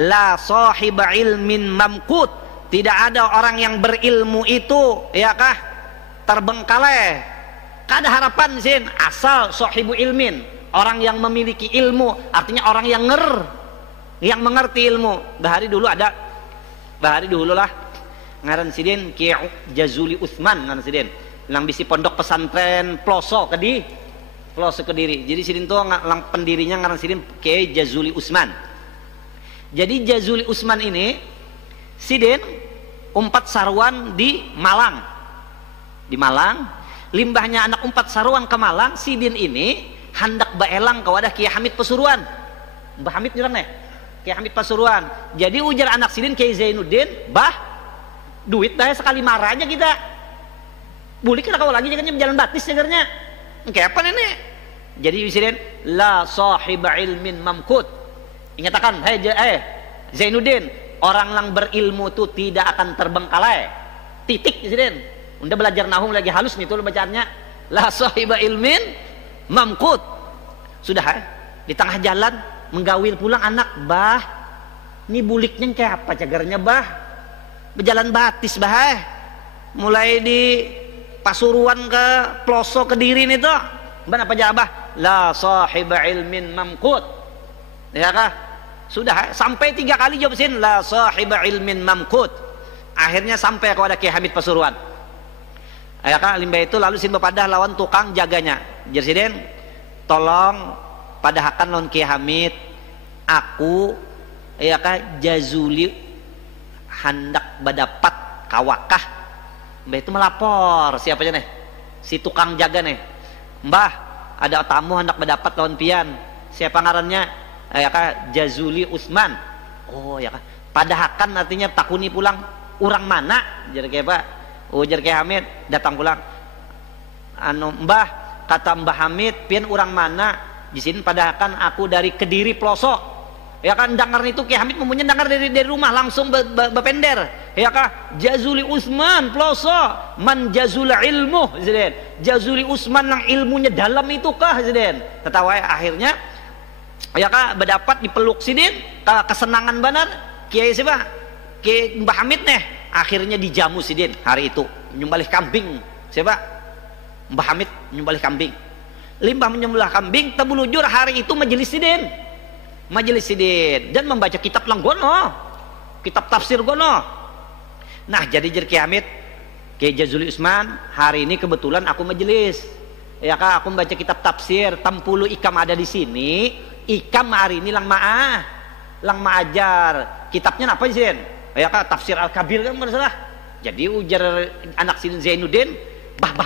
la sahiba ilmin mamkut, tidak ada orang yang berilmu itu ya kah terbengkalai. Kada harapan sin asal sahibu ilmin, orang yang memiliki ilmu, artinya orang yang yang mengerti ilmu. Bahari dulu lah ngaran sidin Kiai Jazuli Utsman ngaran sidin lang bisi pondok pesantren Ploso Kediri. Jadi sidin tuh lang pendirinya ngaran sidin Kiai Jazuli Utsman. Jadi Jazuli Utsman ini sidin umpat sarwan di Malang. Limbahnya anak umpat sarwan ke Malang, sidin ini hendak baelang ke wadah Kiai Hamid Pasuruan. Mbah Hamid nyurang nih Kiai Hamid Pasuruan. Jadi ujar anak sidin Kiai Zainuddin, bah duit dah sekali marah aja kita. Bulik kita kau lagi jangan jalan batis segernya. Kayak apa ini? Jadi sidin la sahiba ilmin mamkut. Ingatkan, Zainuddin, orang yang berilmu itu tidak akan terbengkalai. Titik sidin. Unda belajar nahum lagi halus nih tuh bacaannya. La sahiba ilmin mamkut. Sudah di tengah jalan menggawil pulang anak, bah ini buliknya kayak apa cagarnya bah, berjalan batis bah, mulai di Pasuruan ke Ploso Kediri nih tuh ban apa jawab bah, la sahiba ilmin mamkut ya kah. Sudah sampai 3 kali jawab sin la sahiba ilmin mamkut, akhirnya sampai kepada Kiai Hamid Pasuruan ya kah. Limbah itu lalu sin bepadah lawan tukang jaganya, jersiden tolong padahakan lawan Kiai Hamid, aku ya kah Jazuli hendak berdapat kawakah. Mbah itu melapor siapa aja nih, si tukang jaga nih, mbah ada tamu hendak berdapat lawan pian, siapa ngarannya ya kah Jazuli Utsman. Oh ya kah, padahakan artinya takuni pulang urang mana, jar Kiai Pak, ujar Kiai Hamid datang pulang, anu mbah kata Mbah Hamid pian urang mana, di sini padahakan aku dari Kediri Ploso ya kan. Dengar itu Kiai Hamid mempunyai dengar dari rumah langsung bepender ya kah. Jazuli Utsman Ploso man jazul ilmu ziden, Jazuli Utsman yang ilmunya dalam itu kah ziden. Tetawa akhirnya ya kah berdapat dipeluk sidin kesenangan benar Kiai siapa Kiai Mbah Hamid nih, akhirnya dijamu sidin hari itu nyembelih kambing. Siapa Mbah Hamid nyembelih kambing, limbah menyembelih kambing tabulujur hari itu majelis sidin dan membaca kitab langgono, kitab tafsir gono. Nah jadi Kiai Hamid Kiai Jazuli Utsman hari ini kebetulan aku majelis ya kak, aku membaca kitab tafsir 60 ikam ada di sini. Ikam hari ini lang maajar kitabnya apa sih ya kak, tafsir Al-Kabir kan masalah. Jadi ujar anak sidin Zainuddin, bah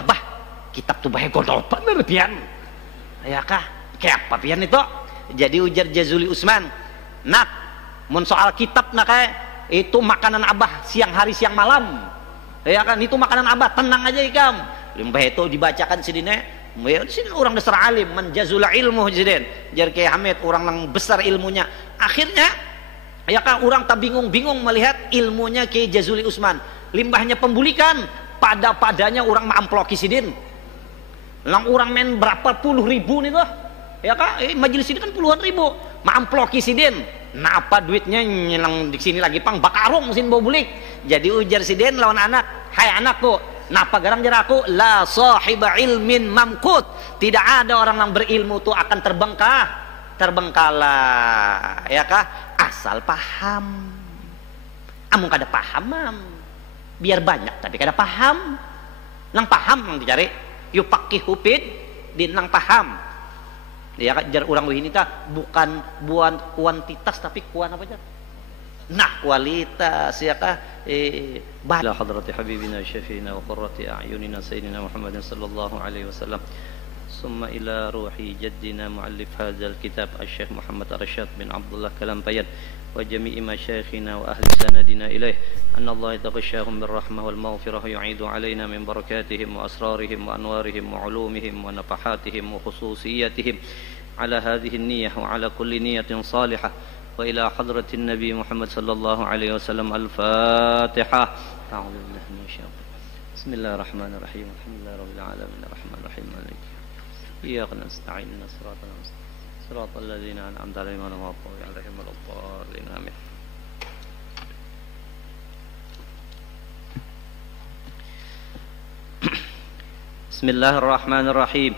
kitab tuh bahaya godol bener pian ya kah, kayak apa pian itu. Jadi ujar Jazuli Utsman, nak mun soal kitab nak kayak itu makanan abah siang hari siang malam ya kan, itu makanan abah, tenang aja ikam. Limbah itu dibacakan sidine, sini orang dasar alim man jazula ilmu sidin, jar Kiai Hamid orang yang besar ilmunya. Akhirnya ya kan orang tak bingung melihat ilmunya Kiai Jazuli Utsman. Limbahnya pembulikan padanya orang maamploki sidin lang orang main berapa puluh ribu nih tuh ya kak, majelis ini kan puluhan ribu maamploki sidin. Nah apa duitnya nyelang di sini lagi pang bakarung sin bawa bulik. Jadi ujar sidin lawan anak, hai anakku, napa garang jar aku, la sahiba ilmin mamkut, tidak ada orang yang berilmu tuh akan terbengkalai ya kah, asal paham. Amun kada paham biar banyak tapi kada paham, nang paham yang dicari yupakihu fid din, nang paham ya kan. Jar urang ini bukan buan kuantitas tapi kuan apa aja, nah kualitas ya kah. ila hadrati habibina syafiina wa qurrati a'yunina sayyidina Muhammadin sallallahu alaihi wasallam, summa ila ruhi jaddina muallif hadzal kitab asy-syekh Muhammad Arsyad bin Abdullah Kalampayat wa jami'i masyayikhina wa ahli sanadina ilaih, anna Allah yataghashshahum birrahmah wal maghfirah yu'idu alaina min barakatihim wa asrarihim wa anwarihim wa ulumihim wa nafahatihim wa khususiyatihim ala hadhihi an-niyyah wa ala kulli niyyatin salihah wa ila hadratin nabi Muhammad sallallahu alaihi wasallam. Al-Fatihah. A'udzu billahi minasy syaithanir rajim. Bismillahirrahmanirrahim. Alhamdulillahirabbil alamin arrahmanir rahim maliki iyyaka nasta'in siratal ladzina an'amta 'alaihim ghairil maghdubi 'alaihim waladdallin. Amin. Bismillahirrahmanirrahim.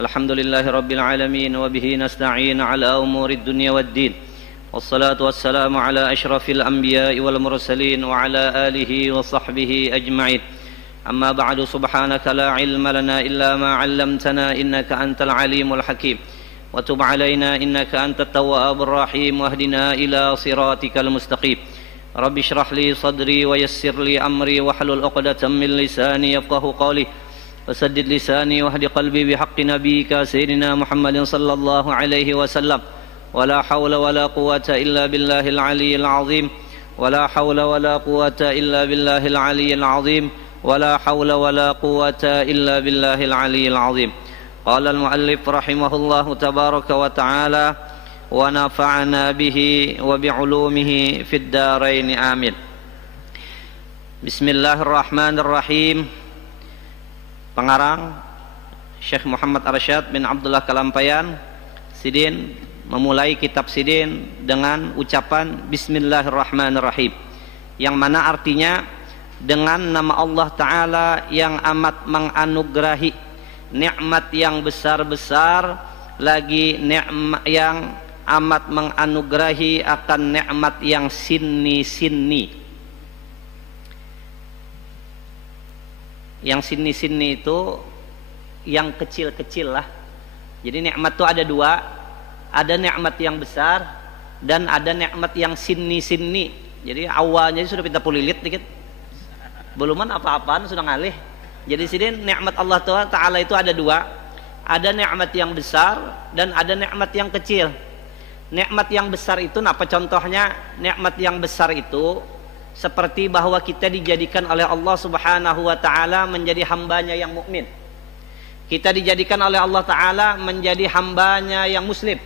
Alhamdulillahi rabbil alamin wa bihi nasta'in ala umuri dunya waddin. Wassalatu wassalamu ala asyrafil anbiya'i wal mursalin wa ala alihi wa sahbihi ajma'in. Amma ba'du, subhanaka la ilma lana illa ma 'allamtana innaka antal alimul hakim. Wa tub 'alaina innaka antat tawwabur rahim wahdina ila siratikal mustaqim. Rabbi shrah li sadri wa yassir li amri wahlul 'uqdatam min lisani yafqahu qawli. Wasaddid lisani wahdi qalbi bihaqqi nabiyyika sayyidina Muhammadin sallallahu alaihi wasallam. Wala hawla wala quwwata illa billahil aliyyil azim. Wala hawla wala quwwata illa billahil aliyyil azim. Wala hawla wala quwwata illa billahil aliyyil azim. Qala al-muallif rahimahullahu tabaraka wa ta'ala wa nafa'ana bihi wa bi'ulumihi fid darain amin. Bismillahirrahmanirrahim. Pengarang Syekh Muhammad Arsyad bin Abdullah Kalampayan Sidin memulai kitab Sidin dengan ucapan Bismillahirrahmanirrahim, yang mana artinya dengan nama Allah Ta'ala yang amat menganugerahi nikmat yang besar-besar, lagi nikmat yang amat menganugerahi akan nikmat yang sinni-sinni. Yang sinni-sinni itu yang kecil-kecil lah. Jadi nikmat itu ada dua, ada nikmat yang besar dan ada nikmat yang sinni-sinni. Jadi awalnya sudah pinta pulilit dikit, beluman apa-apaan sudah ngalih. Jadi sini nikmat Allah Ta'ala itu ada dua, ada nikmat yang besar dan ada nikmat yang kecil. Nikmat yang besar itu apa contohnya? Nikmat yang besar itu seperti bahwa kita dijadikan oleh Allah Subhanahu wa Ta'ala menjadi hambanya yang mukmin. Kita dijadikan oleh Allah Ta'ala menjadi hambanya yang muslim.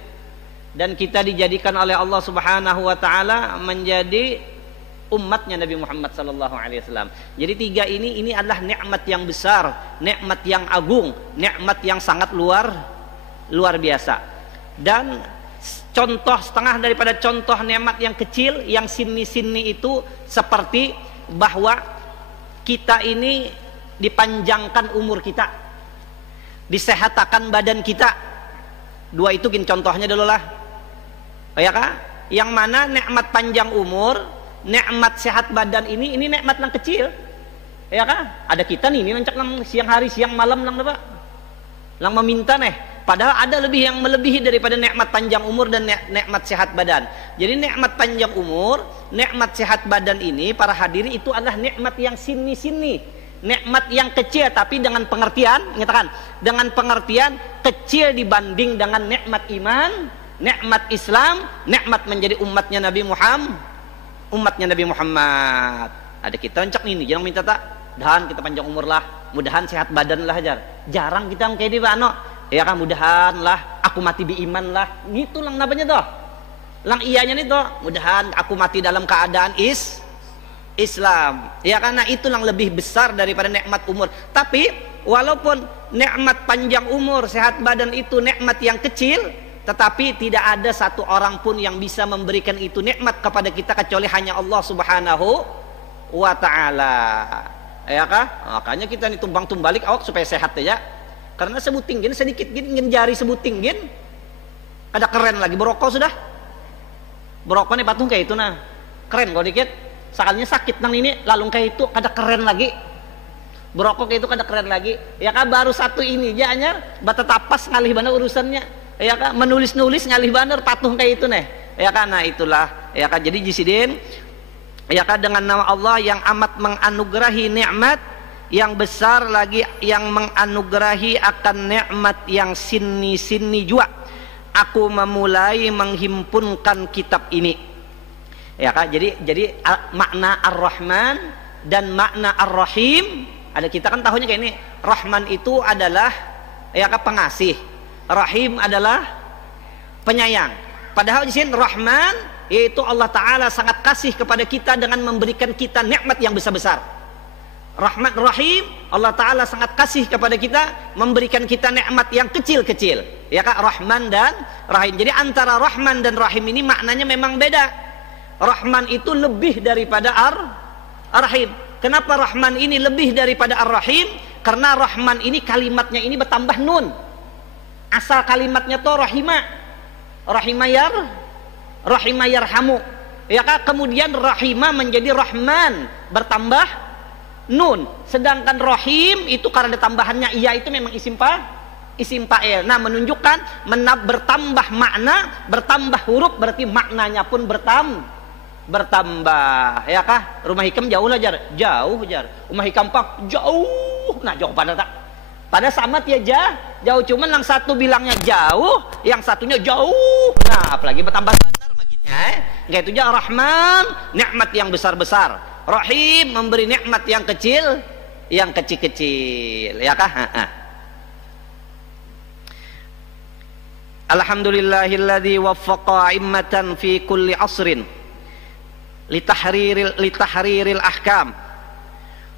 Dan kita dijadikan oleh Allah Subhanahu wa Ta'ala menjadi umatnya Nabi Muhammad sallallahu alaihi wasallam. Jadi tiga ini adalah nikmat yang besar, nikmat yang agung, nikmat yang sangat luar biasa. Dan contoh setengah daripada contoh nikmat yang kecil, yang sinni-sinni itu seperti bahwa kita ini dipanjangkan umur kita, disehatakan badan kita. Dua itu gini contohnya dulu lah, ya kah? Yang mana nikmat panjang umur, nikmat sehat badan ini nikmat yang kecil, ya kah? Ada kita nih, ini lancak lang siang hari siang malam lang apa? Lang meminta nih. Padahal ada lebih yang melebihi daripada nikmat panjang umur dan nikmat sehat badan. Jadi nikmat panjang umur, nikmat sehat badan ini para hadirin itu adalah nikmat yang sinni-sinni, nikmat yang kecil, tapi dengan pengertian, nyatakan dengan pengertian kecil dibanding dengan nikmat iman, nikmat Islam, nikmat menjadi umatnya Nabi Muhammad. Ada kita encak nih, jangan minta tak, dan kita panjang umur lah, mudahan sehat badan lah ajar. Jarang kita kayak di Bano. Ya kan, mudahan lah aku mati di iman lah, gitu lang namanya toh, lang iyanya nih toh, mudahan aku mati dalam keadaan Islam, ya karena itu lang lebih besar daripada nikmat umur. Tapi walaupun nikmat panjang umur sehat badan itu nikmat yang kecil, tetapi tidak ada satu orang pun yang bisa memberikan itu nikmat kepada kita kecuali hanya Allah Subhanahu wa Ta'ala, ya kah? Makanya kita nih tumbang-tumbalik awak supaya sehat ya. Karena sebuting gini sedikit gini jari sebuting gini ada keren lagi berokok sudah berokok nih patung kayak itu nah keren kalau dikit sekalinya sakit nang ini lalu kayak itu ada keren lagi berokok kayak itu ada keren lagi, ya kan? Baru satu ini janya bata tapas ngalih bener urusannya, ya kan? Menulis ngalih bener patung kayak itu nih, ya kan? Nah itulah, ya kan? Jadi jisidin, ya kan, dengan nama Allah yang amat menganugerahi nikmat yang besar, lagi yang menganugerahi akan nikmat yang sinni-sinni juga, aku memulai menghimpunkan kitab ini, ya kan? Jadi makna Ar-Rahman dan makna Ar-Rahim ada, kita kan tahunya kayak ini, Rahman itu adalah ya kan pengasih, Rahim adalah penyayang. Padahal di sini Rahman yaitu Allah Ta'ala sangat kasih kepada kita dengan memberikan kita nikmat yang besar-besar. Rahman Rahim, Allah Ta'ala sangat kasih kepada kita, memberikan kita nikmat yang kecil-kecil, ya kak? Rahman dan Rahim. Jadi antara Rahman dan Rahim ini maknanya memang beda. Rahman itu lebih daripada Ar-Rahim. Kenapa Rahman ini lebih daripada Ar-Rahim? Karena Rahman ini kalimatnya ini bertambah nun. Asal kalimatnya tuh rahimah yarhamu. Ya kan? Kemudian rahimah menjadi Rahman bertambah nun. Sedangkan rahim itu karena ada tambahannya iya itu memang isim fa'il. Nah, menunjukkan bertambah makna, bertambah huruf berarti maknanya pun bertambah. Ya kah? Rumah hikam jauh lah jar. Jauh jar. Rumah hikam pak jauh. Nah, jauh pada tak. Pada sama ya jauh, cuman yang satu bilangnya jauh, yang satunya jauh. Nah, apalagi bertambah besar maksudnya. Enggak itu aja Rahman, nikmat yang besar-besar. Rahim memberi nikmat yang kecil, yang kecil-kecil. Ya kah? Alhamdulillahilladzi waffaqa a'immatan fi kulli asrin litahriril ahkam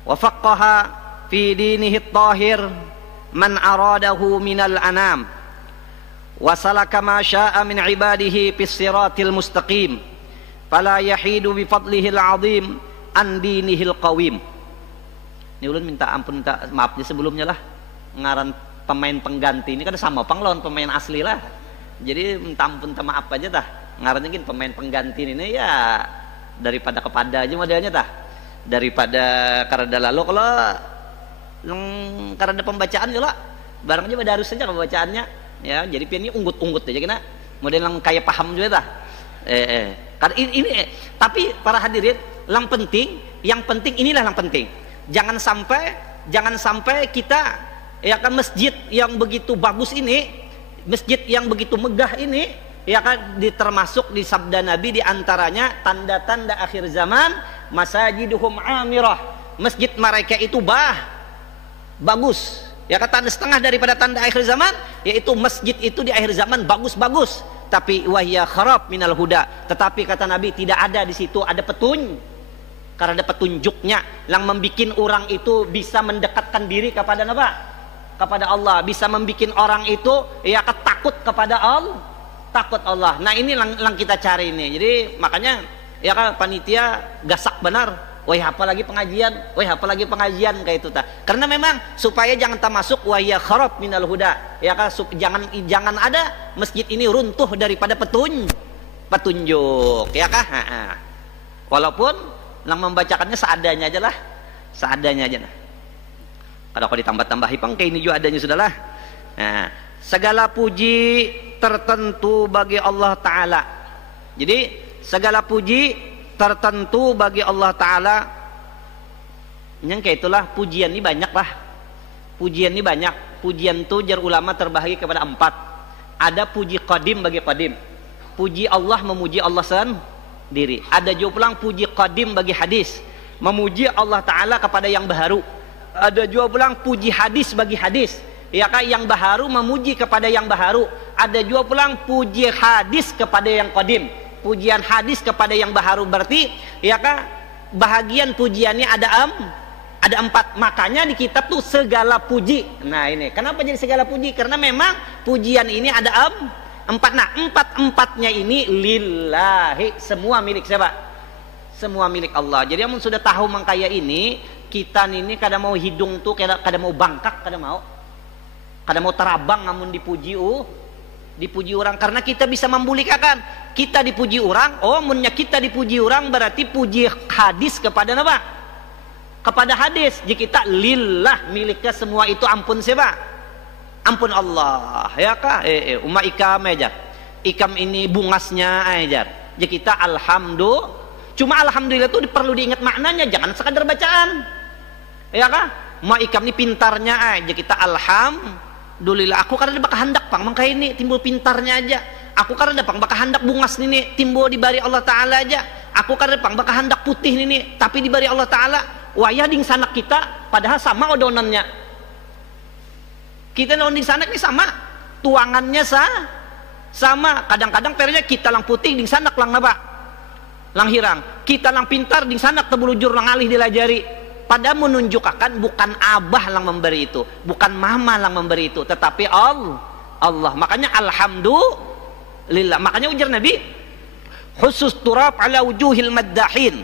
wa faqqaha fi dinihi at-tahir man aradahu minal anam wa salaka ma syaa min ibadihi fis siratil mustaqim fala yahidu bi fadlihil azim an dinihil qawim. Ini ulun minta ampun, minta maafnya sebelumnya lah, ngaran pemain pengganti ini kan sama lawan pemain asli lah, jadi minta ampun, minta maaf aja tah. Ngarannya gini pemain pengganti ini ya daripada kepada aja modelnya tah, daripada karena lalu kalau karena pembacaan juga barang aja pada harus saja pembacaannya ya, jadi piannya unggut-unggut aja kena model yang kayak paham juga tah. Karena ini tapi para hadirin yang penting inilah yang penting, jangan sampai kita ya kan masjid yang begitu bagus ini, masjid yang begitu megah ini ya kan termasuk di sabda Nabi diantaranya tanda-tanda akhir zaman, masajiduhum amirah, masjid mereka itu bagus ya kan, tanda setengah daripada tanda akhir zaman yaitu masjid itu di akhir zaman bagus-bagus, tapi wahya kharab minal huda, tetapi kata Nabi tidak ada di situ ada karena ada petunjuknya yang membikin orang itu bisa mendekatkan diri kepada apa? Kepada Allah, bisa membikin orang itu ya takut kepada Allah, takut Allah. Nah, ini yang kita cari ini. Jadi makanya ya kan panitia gasak benar. Wah, apalagi pengajian kayak itu ta. Karena memang supaya jangan termasuk wahya kharab minal huda. Ya kan jangan ada masjid ini runtuh daripada petunjuk. Ya kah? Walaupun yang membacakannya seadanya aja lah, seadanya aja nah. Kalau ditambah-tambahi pangkai ini juga adanya sudahlah. Nah, segala puji tertentu bagi Allah Ta'ala. Jadi segala puji tertentu bagi Allah Ta'ala. Yang kayak itulah pujian ini banyak lah. Pujian ini banyak. Pujian itu jar ulama terbagi kepada 4. Ada puji qadim bagi qadim. Puji Allah memuji Allah sendiri. Ada juga pulang puji qadim bagi hadis, memuji Allah Ta'ala kepada yang baharu. Ada juga pulang puji hadis bagi hadis, ya kan, yang baharu memuji kepada yang baharu. Ada juga pulang puji hadis kepada yang qadim, pujian hadis kepada yang baharu. Berarti ya kan bahagian pujiannya ada 4. Makanya di kitab tuh segala puji. Nah ini kenapa jadi segala puji, karena memang pujian ini ada 4. Nah 4-4-nya ini lillahi, semua milik siapa? Semua milik Allah. Jadi yang sudah tahu mangkaya ini, kita ini kada mau hidung tuh kada mau bangkak, kada mau terabang namun dipuji orang, karena kita bisa membulikakan. Kita dipuji orang, munnya kita dipuji orang berarti puji hadis kepada apa? Kepada hadis. Jika kita lillah, miliknya semua itu ampun siapa? Ampun Allah, ya kah? Umma ikam aja. Ikam ini bungasnya aja. Jadi kita alhamdulillah. Cuma alhamdulillah itu perlu diingat maknanya, jangan sekadar bacaan. Ya kah? Umma ikam ini pintarnya aja. Kita alhamdulillah. Aku karena bakal hendak pang mangka ini timbul pintarnya aja. Aku karena pang bakal hendak bungas ini timbul dibari Allah Taala aja. Aku karena pang bakal hendak putih ini tapi dibari Allah Taala. Wayah ding sanak kita padahal sama odonannya. Kita di sana ini sama, tuangannya sama. Kadang-kadang pernya kita lang putih di sana lang napa? Lang hirang. Kita lang pintar di sana tebulujur lang alih dilajari. Pada menunjukkan bukan abah lang memberi itu, bukan mama lang memberi itu, tetapi Allah. Makanya alhamdulillah. Makanya ujar Nabi, khusus turab ala wujuhil maddahin.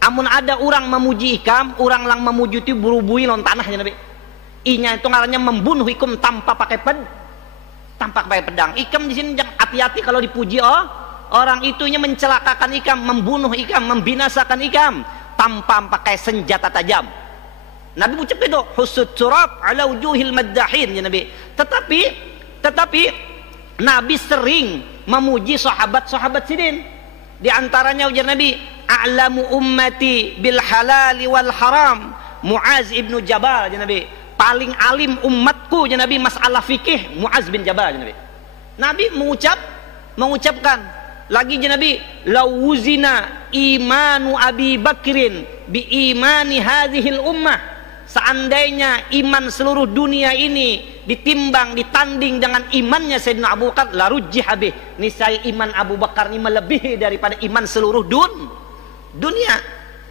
Amun ada orang memuji ikam, orang lang memuji itu buru-bui lon tanahnya Nabi. I-nya itu ngarannya membunuh ikam tanpa pakai pedang. Ikam di sini jangan hati-hati kalau dipuji orang itunya mencelakakan ikam, membunuh ikam, membinasakan ikam tanpa pakai senjata tajam. Nabi ucap itu husud turab ala wujuhil maddahin ya Nabi. Tetapi Nabi sering memuji sahabat-sahabat sidin. Di antaranya ujar Nabi, a'lamu ummati bil halali wal haram Muaz ibnu Jabal ya Nabi. Paling alim umatku ya Nabi masalah fikih Muaz bin Jabal ya Nabi. Nabi mengucapkan lagi ya Nabi, lawuzina imanu Abi Bakrin bi imani hadhil ummah. Seandainya iman seluruh dunia ini ditimbang, ditanding dengan imannya Sayyidina Abu Bakar, la rujjih bih. Niscaya iman Abu Bakar ini melebihi daripada iman seluruh dunia.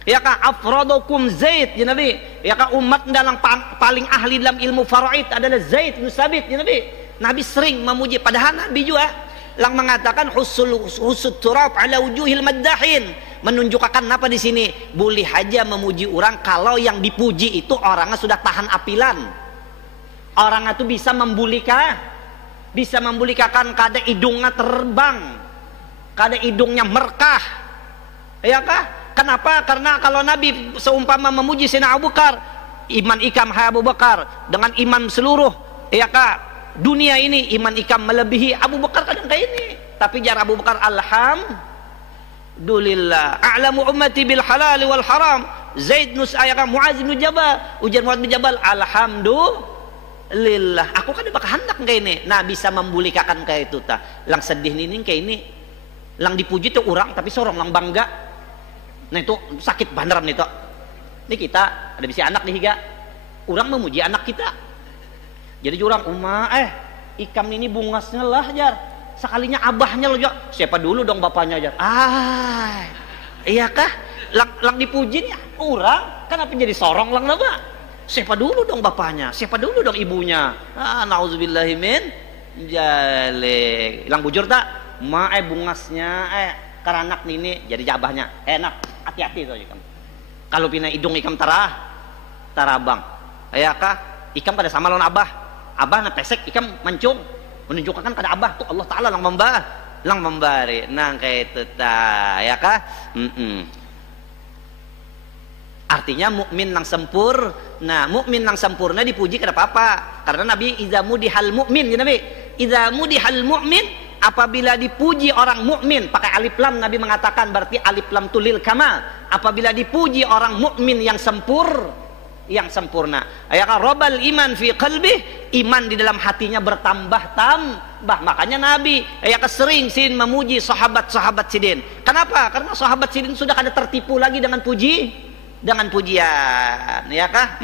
Ya kah afradukum Zaid ya Nabi. Ya kah umat dalam paling ahli dalam ilmu faraid adalah Zaid bin Sabit ya Nabi. Nabi sering memuji, padahal Nabi juga lang mengatakan husud turab ala wujuhil maddahin, menunjukkan apa di sini? Boleh aja memuji orang kalau yang dipuji itu orangnya sudah tahan apilan. Orangnya itu bisa membulikakan kada hidungnya terbang, kada hidungnya merkah. Ya kah? Kenapa? Karena kalau Nabi seumpama memuji Sayyidina Abu Bakar, iman ikam hai Abu Bakar dengan iman seluruh ya kah dunia ini, iman ikam melebihi Abu Bakar kadang kayak ini. Tapi jar Abu Bakar alhamdulillah a'lamu ummati bil halal wal haram Zaid bin Muaz bin Jabal. Ujar Muaz bin Jabal, alhamdulillah aku kan bakal hendak kayak ini. Nah bisa membulikakan kayak itu ta. Lang sedih ini kayak ini, lang dipuji tuh orang tapi sorong lang bangga. Nah itu sakit bandaran itu. Ini kita ada bisa anak nih higa, orang memuji anak kita. Jadi orang ikam ini bungasnya lah jar. Sekalinya abahnya loh jar. Siapa dulu dong bapaknya jar. Iya kah? Lang dipuji nih orang, kan apa jadi sorong lang lah pak. Siapa dulu dong bapaknya? Siapa dulu dong ibunya? Nauzubillahi min jalik. Lang bujur tak? Bungasnya karanak nini jadi jabahnya enak. Hati-hati saja kamu. Kalau pindah hidung ikam tarabang. Ya kah? Ikam pada sama lawan abah na pesek ikam mancung. Menunjukkan kada abah tuh Allah Taala lang membari. Nang kayak itu ta, ya kah? Artinya mukmin lang sempur. Nah, mukmin lang sempurna dipuji kada apa-apa. Karena Nabi idza mudihal mukmin ya Nabi. Idza mudihal mukmin, apabila dipuji orang mukmin pakai alif lam, Nabi mengatakan berarti alif lam tulil kamal. Apabila dipuji orang mukmin yang sempurna, ya kan robal iman fi qalbih, iman di dalam hatinya bertambah. Makanya Nabi ya kan sering memuji sahabat-sahabat sidin. Kenapa? Karena sahabat sidin sudah kada tertipu lagi dengan pujian, ya kah?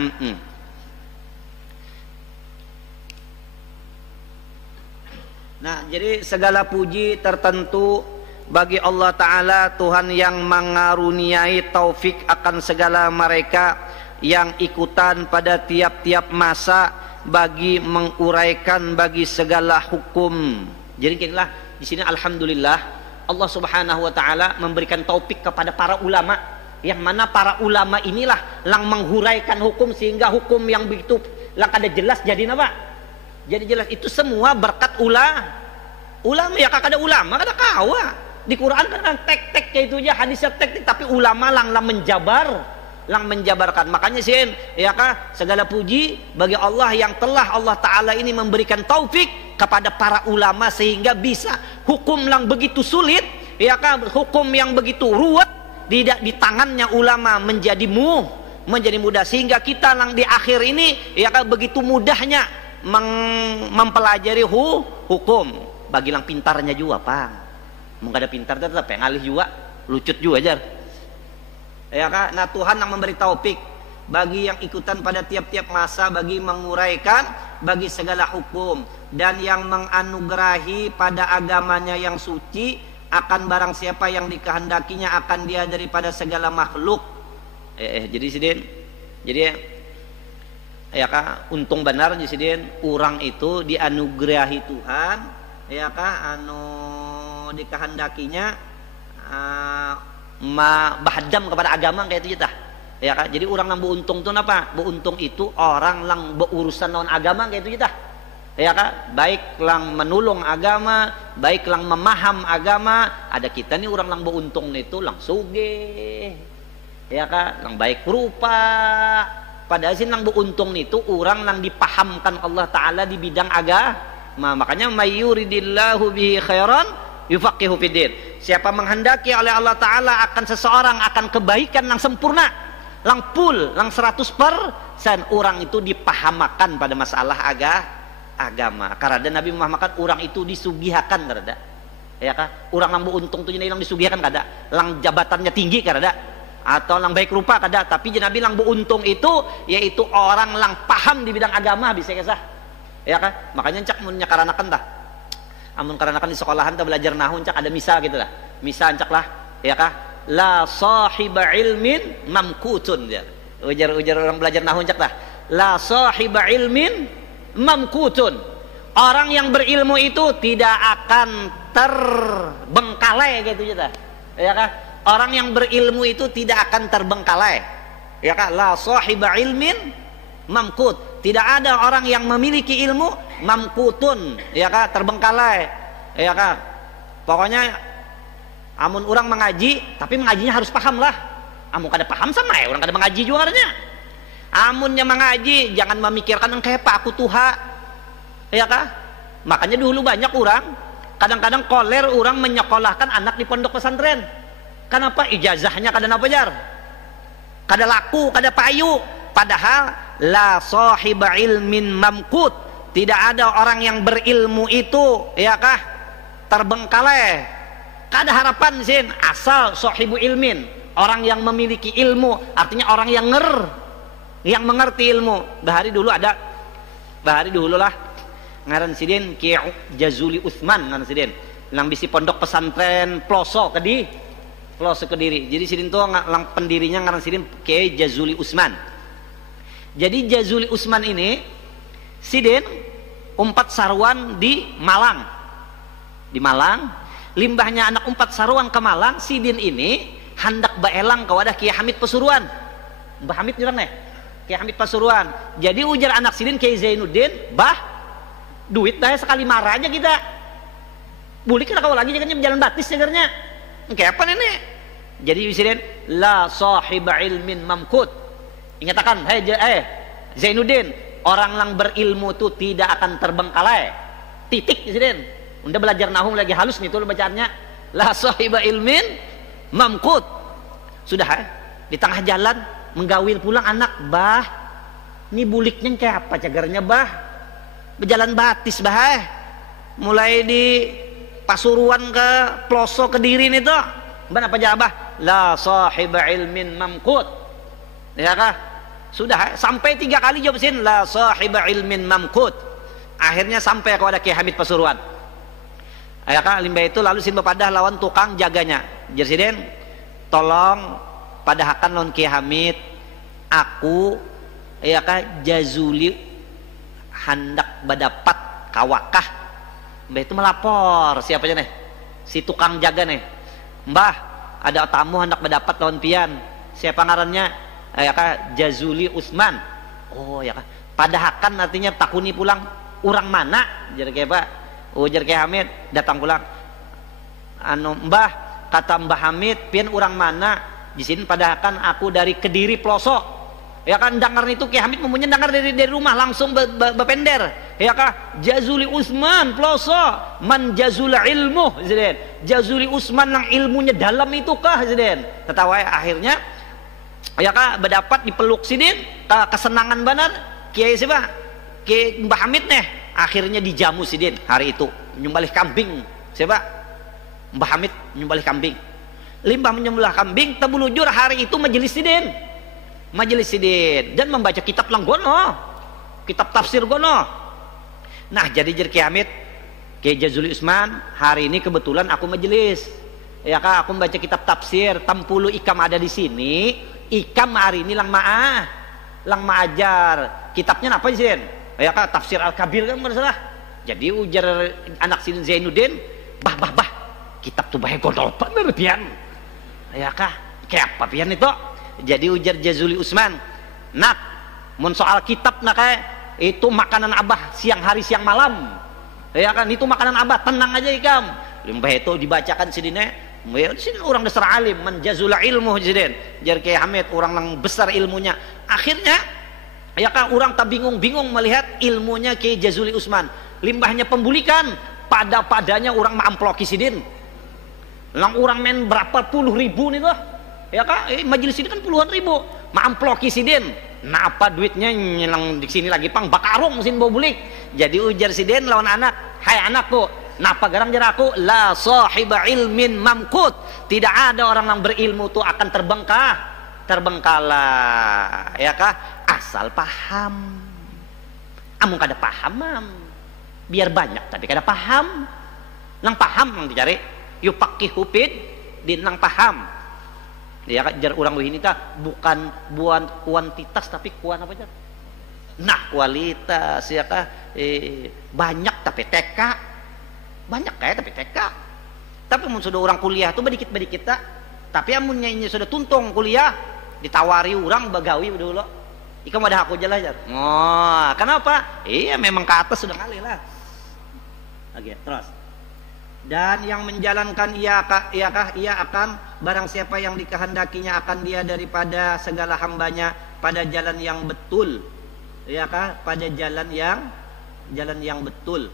Nah, jadi segala puji tertentu bagi Allah Ta'ala, Tuhan yang mengaruniai taufik akan segala mereka yang ikutan pada tiap-tiap masa bagi menguraikan bagi segala hukum. Jadi inilah di sini alhamdulillah Allah Subhanahu wa taala memberikan taufik kepada para ulama, yang mana para ulama inilah yang menghuraikan hukum sehingga hukum yang begitu lang kada jelas jadi apa? Jadi jelas. Itu semua berkat ulama ya, kada ulama kada kawa. Di Quran kan tek-tek kayak itu aja, hadisnya tek-tek, tapi ulama lang menjabarkan. Makanya sih ya kah segala puji bagi Allah yang telah Allah Taala ini memberikan taufik kepada para ulama sehingga bisa hukum lang begitu sulit ya kah, hukum yang begitu ruwet di tangannya ulama menjadi mudah, sehingga kita lang di akhir ini ya kah begitu mudahnya mempelajari hukum. Bagi lang pintarnya juga pak, mau ada pintar tetap pengalih juga, lucut juga aja. Ya kan? Nah Tuhan yang memberi taufik bagi yang ikutan pada tiap-tiap masa, bagi menguraikan bagi segala hukum, dan yang menganugerahi pada agamanya yang suci akan barang siapa yang dikehendakinya akan dia daripada segala makhluk. Jadi sidin, jadi ya kan untung benar di sidin orang itu dianugerahi Tuhan. Ya kah dikehendakinya bahadam kepada agama kayak itu tah. Ya kan? Jadi orang yang beuntung itu apa? Beuntung itu orang yang berurusan non agama kayak itu kita. Ya kan? Baik lang menulung agama, baik lang memaham agama. Ada kita nih orang yang beuntung itu lang sugih. Ya kan? Lang baik rupa. Padahal sih lang beuntung itu orang yang dipahamkan Allah Ta'ala di bidang agama. Makanya mayyuridillahu bihi khairan yufaqihu fiddin. Siapa menghendaki oleh Allah Ta'ala akan seseorang akan kebaikan yang sempurna, lang full, lang 100%, orang itu dipahamakan pada masalah agama. Karena Nabi Muhammad kan orang itu disugihakan karena, ya kan? Orang yang beruntung tuh jadi lang disugihakan kada, lang jabatannya tinggi kada, atau lang baik rupa kada. Tapi Nabi lang beruntung itu yaitu orang lang paham di bidang agama bisa kisah, ya kan? Makanya cak munnya karanakan dah. Amun karanakan di sekolahan ta belajar nahwu cak ada misa gitu lah. Misa cak lah, ya kan? La sahiba ilmin mamkutun. Ujar orang belajar nahwu cak dah. La sahiba ilmin mamkutun. Orang yang berilmu itu tidak akan terbengkalai gitu ya, ya kan? Orang yang berilmu itu tidak akan terbengkalai, ya kan? La sahiba ilmin mamkut. Tidak ada orang yang memiliki ilmu mamkutun, ya kan? Terbengkalai, ya kan? Pokoknya amun orang mengaji, tapi mengajinya harus paham lah. Amun kada paham sama ya orang kada mengaji juga katanya. Amunnya mengaji jangan memikirkan kayak pak aku tuha, ya kah? Makanya dulu banyak orang kadang-kadang koler orang menyekolahkan anak di pondok pesantren. Kenapa? Ijazahnya kada napa jar, kada laku, kada payu. Padahal la sahiba ilmin mamkut, tidak ada orang yang berilmu itu, ya kah? Terbengkalai. Kada harapan sin asal sahibu ilmin, orang yang memiliki ilmu, artinya orang yang yang mengerti ilmu. Bahari dulu lah ngaran sidin Kiai Jazuli Utsman ngaran sidin lang bisi pondok pesantren Ploso Kediri. Jadi sidin tuh lang pendirinya ngaran sidin Kiai Jazuli Utsman. Jadi Jazuli Utsman ini sidin umpat sarwan di Malang. Limbahnya anak umpat sarwan ke Malang, sidin ini hendak baelang ke wadah Kiai Hamid Pasuruan. Mbah Hamid nyerang nih, Kiai Hamid Pasuruan. Jadi ujar anak sidin Kiai Zainuddin, bah duit dah sekali marah aja kita. Boleh kita kau lagi jangan jalan batis segernya. Kayak apa ini? Jadi sidin la sahiba ilmin mamkut. Ingatakan, Zainuddin, orang yang berilmu itu tidak akan terbengkalai. Titik sidin. Unda belajar nahwu lagi halus nih tuh bacaannya. La sahiba ilmin mamkut. Sudah di tengah jalan menggawil pulang anak, bah ini buliknya kayak apa cagarnya bah? Berjalan batis bah. Mulai di Pasuruan ke Ploso Kediri nih tuh. Ban apa jawab? La sahiba ilmin mamkut. Ya kah? Sudah sampai 3 kali jawab sin la sahiba ilmin mamkut. Akhirnya sampai kepada Kiai Hamid Pasuruan. Ya kan limbah itu lalu sin bepadah lawan tukang jaganya. Jersiden tolong padahakan lawan Kiai Hamid, aku ya kan Jazuli hendak berdapat kawakah. Mbah itu melapor siapanya nih? Si tukang jaga nih. Mbah, ada tamu hendak berdapat lawan pian. Siapa ngarannya? Ya kan Jazuli Utsman. Oh ya kan. Padahakan artinya takuni pulang urang mana? Jadi kayak Pak ujar Kiai Hamid datang pulang. Mbah, kata Mbah Hamid, pian urang mana? Di sini padahakan aku dari Kediri Ploso. Ya kan dengar itu Kiai Hamid mempunyai dengar dari rumah langsung bepender. Ya kan Jazuli Utsman Ploso, man jazul ilmu, Ziden. Jazuli Utsman yang ilmunya dalam itu kah, Ziden? Ketawa akhirnya ya kan berdapat dipeluk sidin kesenangan benar Kiai siapa? Kiai Mbah Hamid nih. Akhirnya dijamu sidin hari itu menyembelih kambing. Siapa? Mbah Hamid menyembelih kambing. Limbah menyembelih kambing, tabulujur hari itu majelis sidin. Dan membaca kitab langgono. Kitab tafsir gono. Nah, jadi Kiai Hamid, Kiai Jazuli Utsman, hari ini kebetulan aku majelis. Ya kan aku membaca kitab tafsir, 60 ikam ada di sini. Ikam hari ini lang maajar. Kitabnya apa sih? Ya kan tafsir Al-Kabir kan masalah. Jadi ujar anak sidin Zainuddin, bah kitab tuh bae gondol bener pian. Ya kah? Kayak apa pian itu? Jadi ujar Jazuli Usman, nak mun soal kitab nak itu makanan abah siang hari siang malam, ya kan, itu makanan abah, tenang aja ikam. Limbah itu dibacakan sidine, ya sini orang dasar alim, menjazula ilmu sidin, jar Kiai Hamid orang yang besar ilmunya. Akhirnya ya kan orang tak bingung-bingung melihat ilmunya Kiai Jazuli Usman. Limbahnya pembulikan, padanya orang maamploki sidin. Lang orang main berapa puluh ribu nih tuh, ya kan, majelis ini kan puluhan ribu, maamploki sidin. Nah apa duitnya nyelang di sini lagi pang bakarung mesin bawa bulik. Jadi ujar sidin lawan anak, hai anakku, napa garang jar aku, la sahiba ilmin mamkut, tidak ada orang yang berilmu tuh akan terbengkalai, ya kah, asal paham. Amun kada paham biar banyak tapi kada paham. Nang paham yang dicari, yuk pakih hupid din nang paham. Ya kan, jar orang ini bukan buat kuantitas tapi kuan apa jar? Nah kualitas, ya kah, banyak tapi TK, banyak kayak tapi TK. Tapi mun sudah orang kuliah tuh sedikit tak. Tapi amunnya ini sudah tuntung kuliah, ditawari orang bagawi dulu. Ika ada aku jelas jar. Oh, kenapa? Iya memang ke atas sudah kali lah. Oke, terus. Dan yang menjalankan ia akan barang siapa yang dikehendakinya akan dia daripada segala hambanya pada jalan yang betul, ya kah, pada jalan yang betul,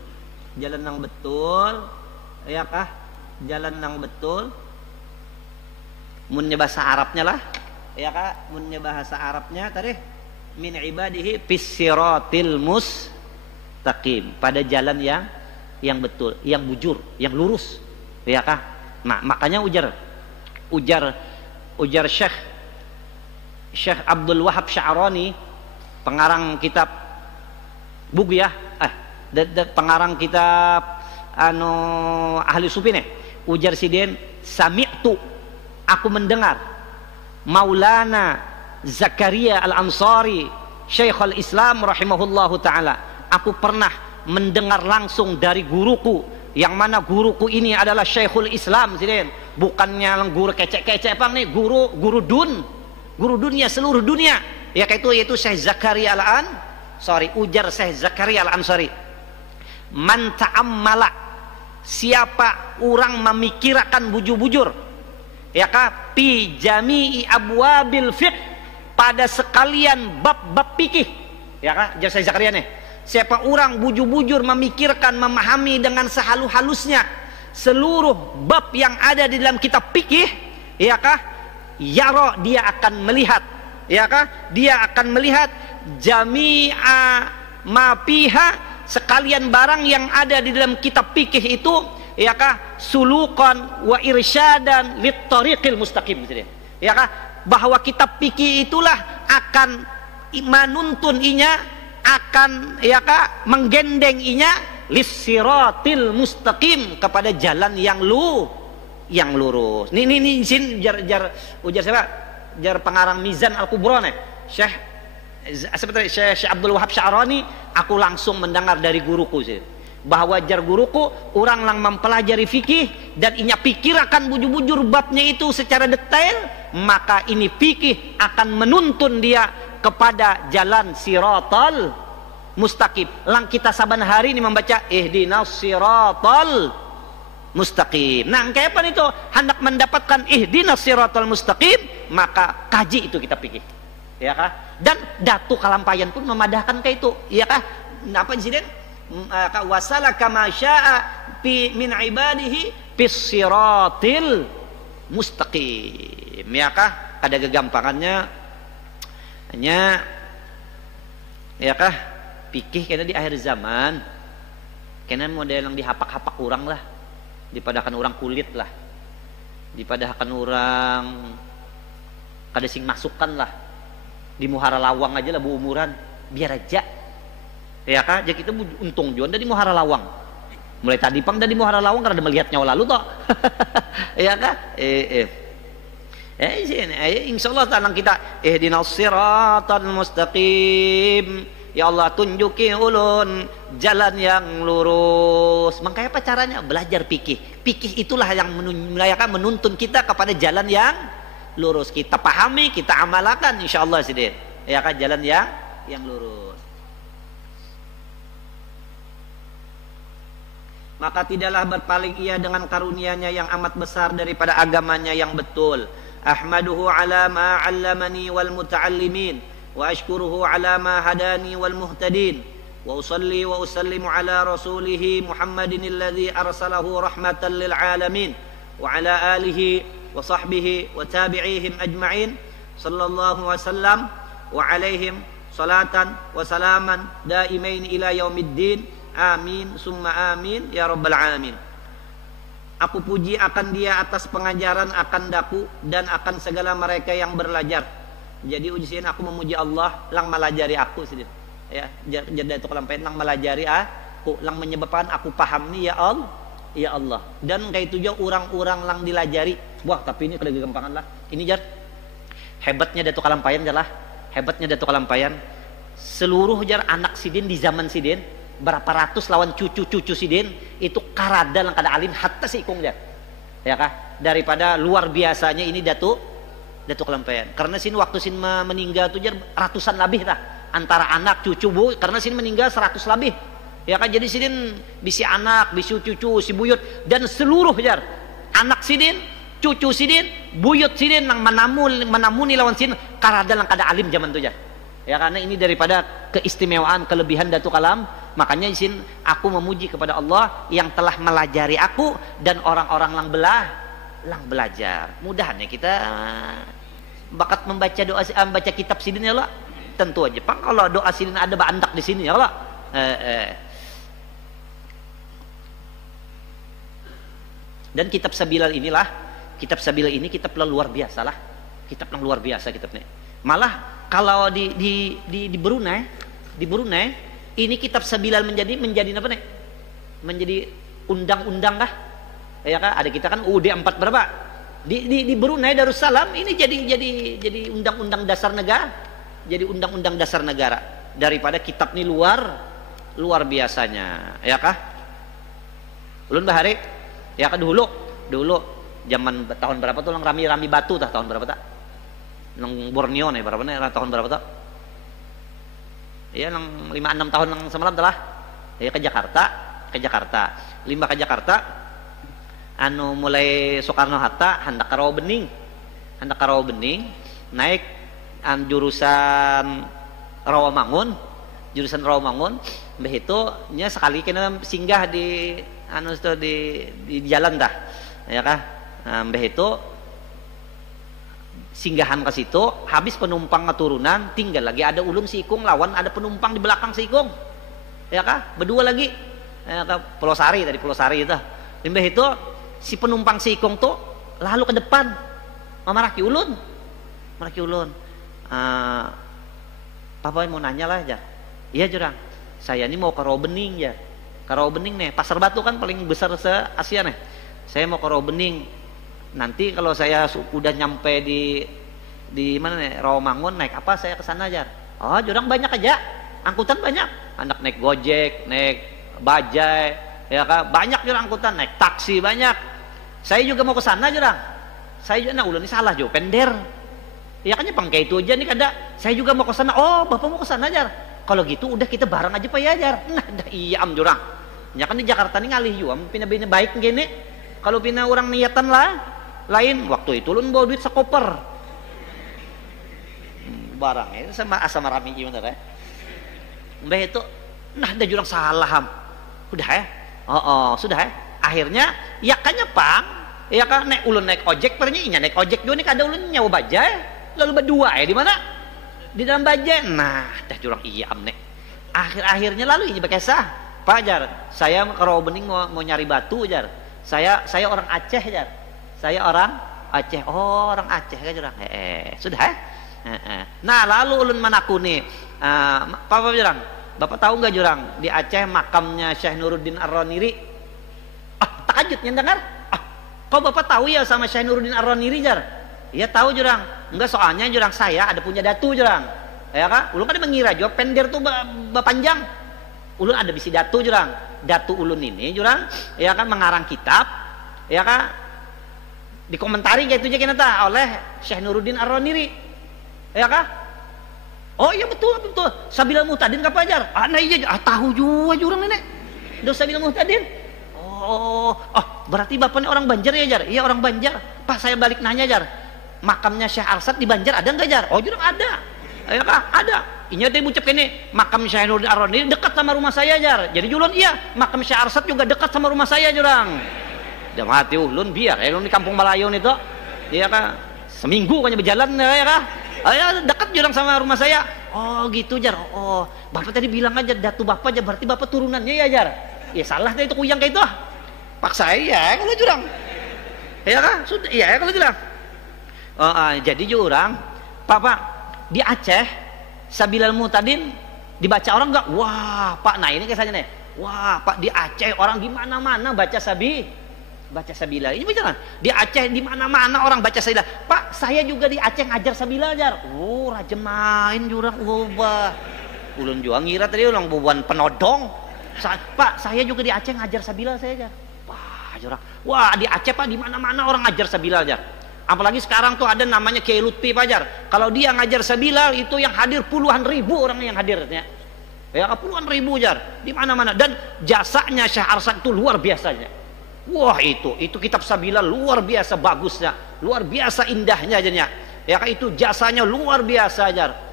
ya kah, jalan yang betul. Munnya bahasa Arabnya lah, ya kah, munnya bahasa Arabnya tadi min ibadihi fis-siratil mustaqim, pada jalan yang betul, yang bujur, yang lurus, ya kah. Nah makanya ujar Syekh Abdul Wahab Sya'rani, pengarang kitab Bugyah, pengarang kitab Ahli Sufi nih, ujar sidin, sami'tu, aku mendengar Maulana Zakaria Al-Ansari Syekhul Islam rahimahullahu ta'ala, aku pernah mendengar langsung dari guruku, yang mana guruku ini adalah Syekhul Islam sidin, bukannya guru kecek-kecek pang nih, guru dunia, seluruh dunia, ya yaitu Syekh Zakaria Al-Ansari. Ujar Syekh Zakaria Al-Ansari, man ta'ammala, siapa orang memikirkan bujur-bujur, ya kah, fi jami'i abwabil fiqh, pada sekalian bab-bab fikih, ya kah, jar Syekh Zakaria nih, siapa orang bujur-bujur memikirkan, memahami dengan sehalus-halusnya seluruh bab yang ada di dalam kitab fikih, ya kah, yara, dia akan melihat, ya kah, dia akan melihat jami'a ma fiha, sekalian barang yang ada di dalam kitab fikih itu, ya kah, sulukan wa irsyadan lit tariqil mustaqim, ya kah, bahwa kitab fikih itulah akan menuntun inya, akan, ya kah, menggendeng inya lissiratil mustaqim, kepada jalan yang lurus. Ini sin jar ujar siapa? Jar pengarang Mizan Al-Kubra nih, Syekh Abdul Wahab Sya'rani, aku langsung mendengar dari guruku sih, bahwa jar guruku orang yang mempelajari fikih dan inya pikirkan bujur-bujur babnya itu secara detail, maka ini fikih akan menuntun dia kepada jalan siratal mustaqim. Lang kita saban hari ini membaca ihdinas siratal mustaqim. Nah kayak apa itu hendak mendapatkan ihdinas siratal mustaqim, maka kaji itu kita pikir, ya kah, dan datu kalampayan pun memadahkan kayak itu, ya kah. Apa insiden wasala kama syaa fi min ibadihi fis siratil mustaqim, ya kah, ada kegampangannya hanya, ya kah, pikih karena di akhir zaman karena model yang dihapak-hapak orang lah, dipadakan orang kulit lah, dipadakan orang kada sing masukkan lah, di muhara lawang aja lah bu umuran biar aja, ya kah, jadi kita untung jual dari muhara lawang, mulai tadi pang dari muhara lawang karena melihat nyawa lalu toh ya kah, insyaallah taala kita ihdinas siratal mustaqim, ya Allah tunjuki ulun jalan yang lurus. Makanya apa caranya? Belajar fikih. Fikih itulah yang menuntun kita kepada jalan lurus. Kita pahami, kita amalkan insyaallah sidin. Ya kan, jalan yang lurus. Maka tidaklah berpaling ia dengan karunia-Nya yang amat besar daripada agamanya yang betul. Ahmaduhu ala ma 'allamani wal muta'allimin wa ashkuruhu ala ma hadani wal muhtadin wa usalli wa usallimu ala rasulih Muhammadin alladhi arsalahu rahmatan lil alamin wa ala alihi wa sahbihi wa tabi'ihim ajma'in sallallahu wasallam wa alaihim salatan wa salaman daimain ila yaumiddin. Amin summa amin ya rabbal alamin. Aku puji akan dia atas pengajaran akan daku dan akan segala mereka yang belajar. Jadi ujian aku memuji Allah lang melajari aku sedih. Ya, jadi itu kelampain lang melajari aku, lang menyebabkan aku paham nih ya Allah. Dan kayak itu juga orang-orang lang dilajari. Wah, tapi ini kalau gampangan lah. Ini jar hebatnya Datuk Kalampayan jar lah. Hebatnya Datuk Kalampayan. Seluruh jar anak sidin di zaman sidin, berapa ratus lawan cucu-cucu sidin itu karada lang kada alim hatta si ikung jar. Ya kah? Daripada luar biasanya ini Datuk Kalampayan. Karena sin waktu sin meninggal tuh jar ratusan lebih lah antara anak cucu bu, karena sin meninggal 100 lebih. Ya kan, jadi sidin bisi anak, bisi cucu, si buyut dan seluruh jar anak sidin, cucu sidin, buyut sidin nang menamuni lawan sin karada lang kada alim zaman tuh jar. Ya, karena ini daripada keistimewaan kelebihan Datuk Kalam. Makanya isin aku memuji kepada Allah yang telah melajari aku dan orang-orang lang belajar. Mudahan ya kita bakat membaca doa, baca kitab sidin ya Allah. Tentu aja Pak, kalau doa sidin ada bandak di sini ya Allah. Dan kitab Sabilal inilah, kitab Sabilal ini kitab yang luar biasa lah. Kitab yang luar biasa kitabnya. Malah kalau di Brunei ini kitab Sabilal menjadi apa nih? Menjadi undang-undang kah? Ya kan, ada kita kan UUD 4 berapa? Di Brunei Darussalam ini jadi undang-undang dasar negara. Jadi undang-undang dasar negara. Daripada kitab ini luar biasanya, ya kah? Ulun bahari, ya kah dulu zaman tahun berapa tuh lang rami batu tah tahun berapa tak? Nang Borneo nih berapa nih tahun berapa tak? Ya nang 5-6 tahun nang semalam telah. Ya ke Jakarta. Limbah ke Jakarta. Anu mulai Soekarno Hatta hendak karawa bening naik jurusan Rawamangun mbah itu nya sekali kena singgah di anu itu di jalan dah ya kah, mbah itu singgahan ke situ, habis penumpang keturunan tinggal lagi ada ulun si ikung lawan ada penumpang di belakang si ikung ya kah, berdua lagi ya kah, Pulau Sari itu mbah itu si penumpang si ikung tuh lalu ke depan maraki ulun Papa mau nanya lah aja. Iya jurang, saya ini mau ke Rawabening ya. Ke Rawabening nih, Pasar Batu kan paling besar se Asia nih. Saya mau ke Rawabening. Nanti kalau saya udah nyampe di mana nih Rawamangun, naik apa saya ke sana aja. Oh jurang banyak aja, angkutan banyak. Anak naik Gojek, naik bajai, ya kan banyak jurang angkutan, naik taksi banyak. Saya juga mau ke sana jurang. Saya juga, nah ulah ini salah jo, pender. Ya kan nyepang kayak itu aja nih kada. Saya juga mau ke sana. Oh, Bapak mau ke sana aja. Kalau gitu udah kita bareng aja Pak ya ajar. Nah, dah iya am jurang. Ya kan di Jakarta nih ngalih juga pindah-pindah baik gini. Kalau pindah orang niatan lah lain waktu itu lu bawa duit sekoper. Barang ya sama asam rami gimana ya. Mbah itu nah dah jurang salah ham. Udah ya. Oh, sudah ya. Akhirnya ya kan nyepang. Ya kan ulun naik ojek pernya naik ojek dua nih kada ulun nyawa bajai. Lalu berdua ya di mana? Di dalam bajai. Nah, dah jurang iya amne. Akhir-akhirnya lalu ini pakai sah. Pak Jar, saya ke Rawabening mau nyari batu Jar. Saya orang Aceh Jar. Saya orang Aceh. Oh, orang Aceh kan jurang. Sudah ya? Nah, lalu ulun manakuni. Apa jurang? Bapak tahu nggak jurang di Aceh makamnya Syekh Nuruddin Ar-Raniri? Takajut dengar? Kok Bapak tahu ya sama Syekh Nuruddin Ar-Raniri Jar? Iya tahu jurang. Enggak, soalnya jurang saya ada punya datu jurang. Ya kan? Ulun kan mengira juga pender tuh panjang. Ulun ada bisi datu jurang. Datu ulun ini jurang ya kan mengarang kitab. Ya kan? Dikomentari gitu aja kenapa oleh Syekh Nuruddin Ar-Raniri. Ya kah? Oh iya betul. Sabilal Muhtadin ka pajar. Ana iya tahu juga jurang nenek. Do Sabilal Muhtadin. Oh, berarti bapaknya orang Banjar ya Jar? Iya orang Banjar. Pak saya balik nanya Jar. Makamnya Syekh Arsad di Banjar ada enggak Jar? Oh jurang ada. Ya kah? Ada. Inya teh ucap kene, makam Syekh Nuruddin Ar-Raniri dekat sama rumah saya Jar. Jadi julun iya, makam Syekh Arsad juga dekat sama rumah saya jurang. Udah mati ulun biar ulun di Kampung Malayon itu. Iya kah? Seminggu kayaknya berjalan ya kah? Ya dekat jurang sama rumah saya. Oh gitu Jar. Oh, bapak tadi bilang aja datu bapak aja berarti bapak turunannya ya Jar. Ya salah deh itu kuyang kayak itu. Paksa ya kalau jurang. Ya kah? Sudah iya kalau jurang. Jadi jurang, Pak di Aceh Sabilal Muhtadin dibaca orang enggak? Wah, Pak, nah ini kisahnya nih. Wah, Pak di Aceh orang di mana-mana baca Sabilal. Ini beneran. Di Aceh di mana-mana orang baca Sabilal. Pak, saya juga di Aceh ngajar Sabilal jar. Oh, rajem main jurang ubah. Ulun juga ngira tadi ulang bubuan penodong. Pak, saya juga di Aceh ngajar Sabilal saya jar. Wah, jurang. Wah, di Aceh Pak di mana-mana orang ngajar Sabilal jar. Apalagi sekarang tuh ada namanya Kiai Lutfi Pajar. Kalau dia ngajar Sabilal itu yang hadir puluhan ribu orang yang hadirnya. Ya, puluhan ribu jar di mana-mana dan jasanya Syekh Arsad itu luar biasanya. Wah, itu kitab Sabilal luar biasa bagusnya, luar biasa indahnya jadinya. Ya kah itu jasanya luar biasa jar.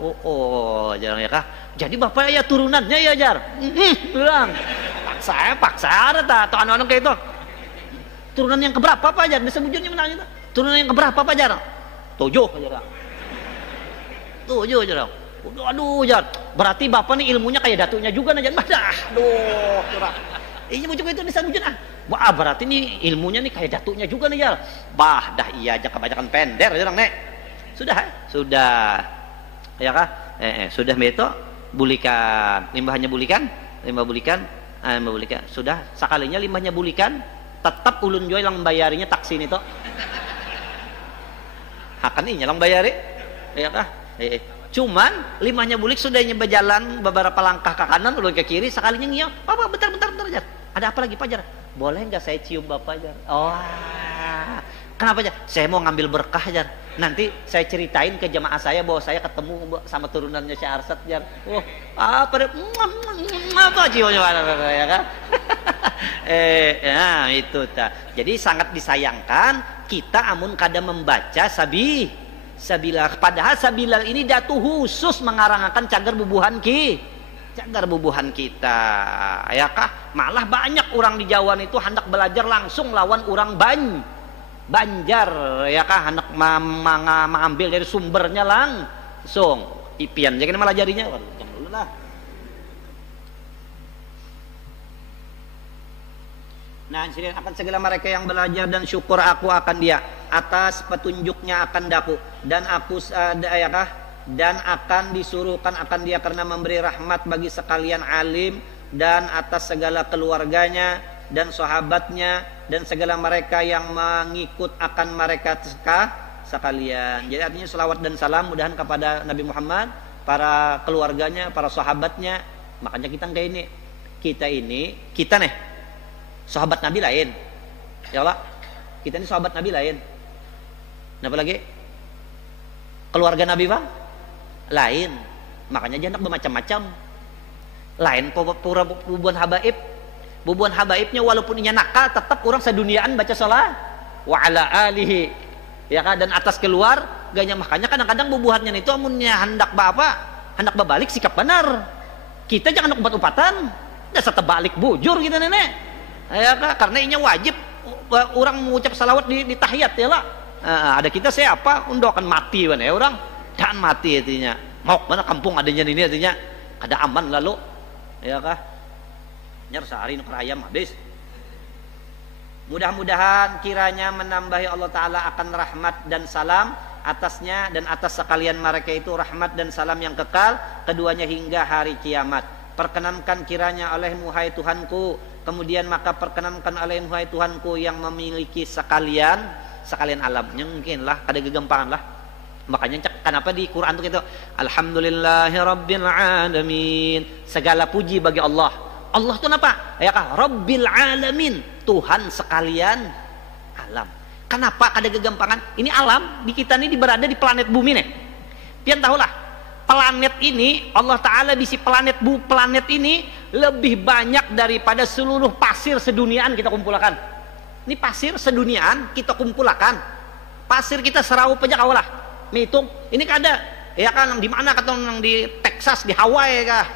Jarang ya kah? Jadi bapak ya turunannya ya jar. Bilang. Paksa ada atau anu-anu kayak itu. Turunan yang keberapa Pak Jar? Bisa bujurnya menanya itu. Turunan yang keberapa Pak Jar? 7 Jar. 7 Jar. Aduh Jar. Berarti bapak nih ilmunya kayak datunya juga nih Jar. Aduh, Jar. Ini bujur itu bisa bujur ah. Wah, berarti nih ilmunya nih kayak datunya juga nih Jar. Bah, dah iya aja kebanyakan pender Jar nek. Sudah. Ya kah? Sudah beto bulikan. Limbahnya bulikan. Limbah bulikan. Sudah sekalinya limbahnya bulikan. Tetap ulun joy lang bayarinya taksin itu. Hakan ini lang bayari. Ya kah? Cuman limahnya bulik sudah nyoba jalan beberapa langkah ke kanan ulun ke kiri sekalinya ngiyo. Bapak bentar Jar. Ada apa lagi Pak Jar? Boleh nggak saya cium Bapak Jar? Oh. Kenapa Jar? Saya mau ngambil berkah Jar. Nanti saya ceritain ke jemaah saya bahwa saya ketemu sama turunannya Syekh Arsad Jar. Pada apa ciumnya ya kan? Itu ta. Jadi sangat disayangkan kita amun kada membaca Sabilal. Padahal Sabilal ini datu khusus mengarangkan cagar bubuhan kita. Ya kah? Malah banyak orang di Jawa itu hendak belajar langsung lawan orang Banjar ya kah hendak mengambil dari sumbernya langsung. Ipian jangan malah jadinya. Jangan dulu lah. Nah, akan segala mereka yang belajar dan syukur aku akan dia atas petunjuknya akan daku dan aku ya kah dan akan disuruhkan akan dia karena memberi rahmat bagi sekalian alim dan atas segala keluarganya dan sahabatnya dan segala mereka yang mengikut akan mereka sekalian. Jadi artinya selawat dan salam mudahan kepada Nabi Muhammad, para keluarganya, para sahabatnya. Makanya kita nih sahabat Nabi lain. Ya Allah, kita ini sahabat Nabi lain. Kenapa lagi? Keluarga Nabi Bang? Lain. Makanya jangan bermacam-macam. Lain pura bubuan habaib. Bubuan habaibnya walaupun inya nakal tetap orang seduniaan baca salat wa ala alihi. Ya kan dan atas keluar ganya makanya kadang-kadang bubuhannya itu amunnya hendak babalik sikap benar. Kita jangan umpat-umpatan. Dasar terbalik bujur gitu nenek. Ya kan karena inya wajib orang mengucap salawat di tahiyat ya lah. Ada kita siapa undokan mati ya orang dan mati artinya. Mau mana kampung adanya ini artinya ada aman lalu. Ya kah? Nyar sehari nuker ayam habis. Mudah-mudahan kiranya menambahi Allah Ta'ala akan rahmat dan salam atasnya dan atas sekalian mereka itu rahmat dan salam yang kekal keduanya hingga hari kiamat. Perkenankan kiranya olehmu hai Tuhanku, kemudian maka perkenankan olehmu hai Tuhanku yang memiliki sekalian alam. Mungkin lah ada kegempangan lah. Makanya kenapa di Quran itu Alhamdulillahirabbil alamin. Segala puji bagi Allah. Allah itu apa? Ya kah? Rabbil alamin, Tuhan sekalian alam. Kenapa kada kegampangan? Ini alam di kita ini berada di planet bumi nih. Pian tahulah, planet ini Allah Ta'ala bisi planet ini lebih banyak daripada seluruh pasir seduniaan kita kumpulkan. Ini pasir seduniaan kita kumpulkan. Pasir kita seraup aja kawalah. Hitung, ini kada. Ya kan, di mana kata yang di Texas, di Hawaii kah?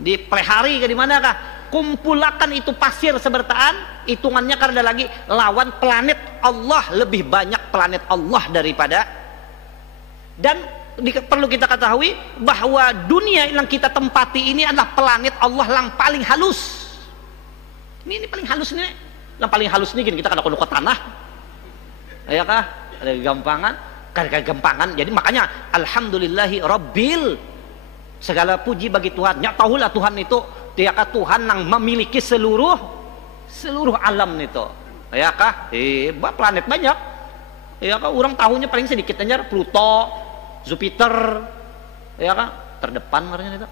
Di Pelehari kah, di mana kah? Kumpulakan itu pasir sebertaan, hitungannya karena lagi lawan planet Allah, lebih banyak planet Allah daripada. Dan perlu kita ketahui bahwa dunia yang kita tempati ini adalah planet Allah yang paling halus. Ini paling halus nih, yang paling halus nih kita kada kudu ke tanah, ya kah? Ada gampangan, kada gampangan. Jadi makanya alhamdulillahi rabbil, segala puji bagi Tuhan. Ya tahulah Tuhan itu dia kah Tuhan yang memiliki seluruh alam itu, ya kah? Planet banyak, ya kah? Orang tahunya paling sedikit aja Pluto, Jupiter, ya kah? Terdepan ngaranya itu,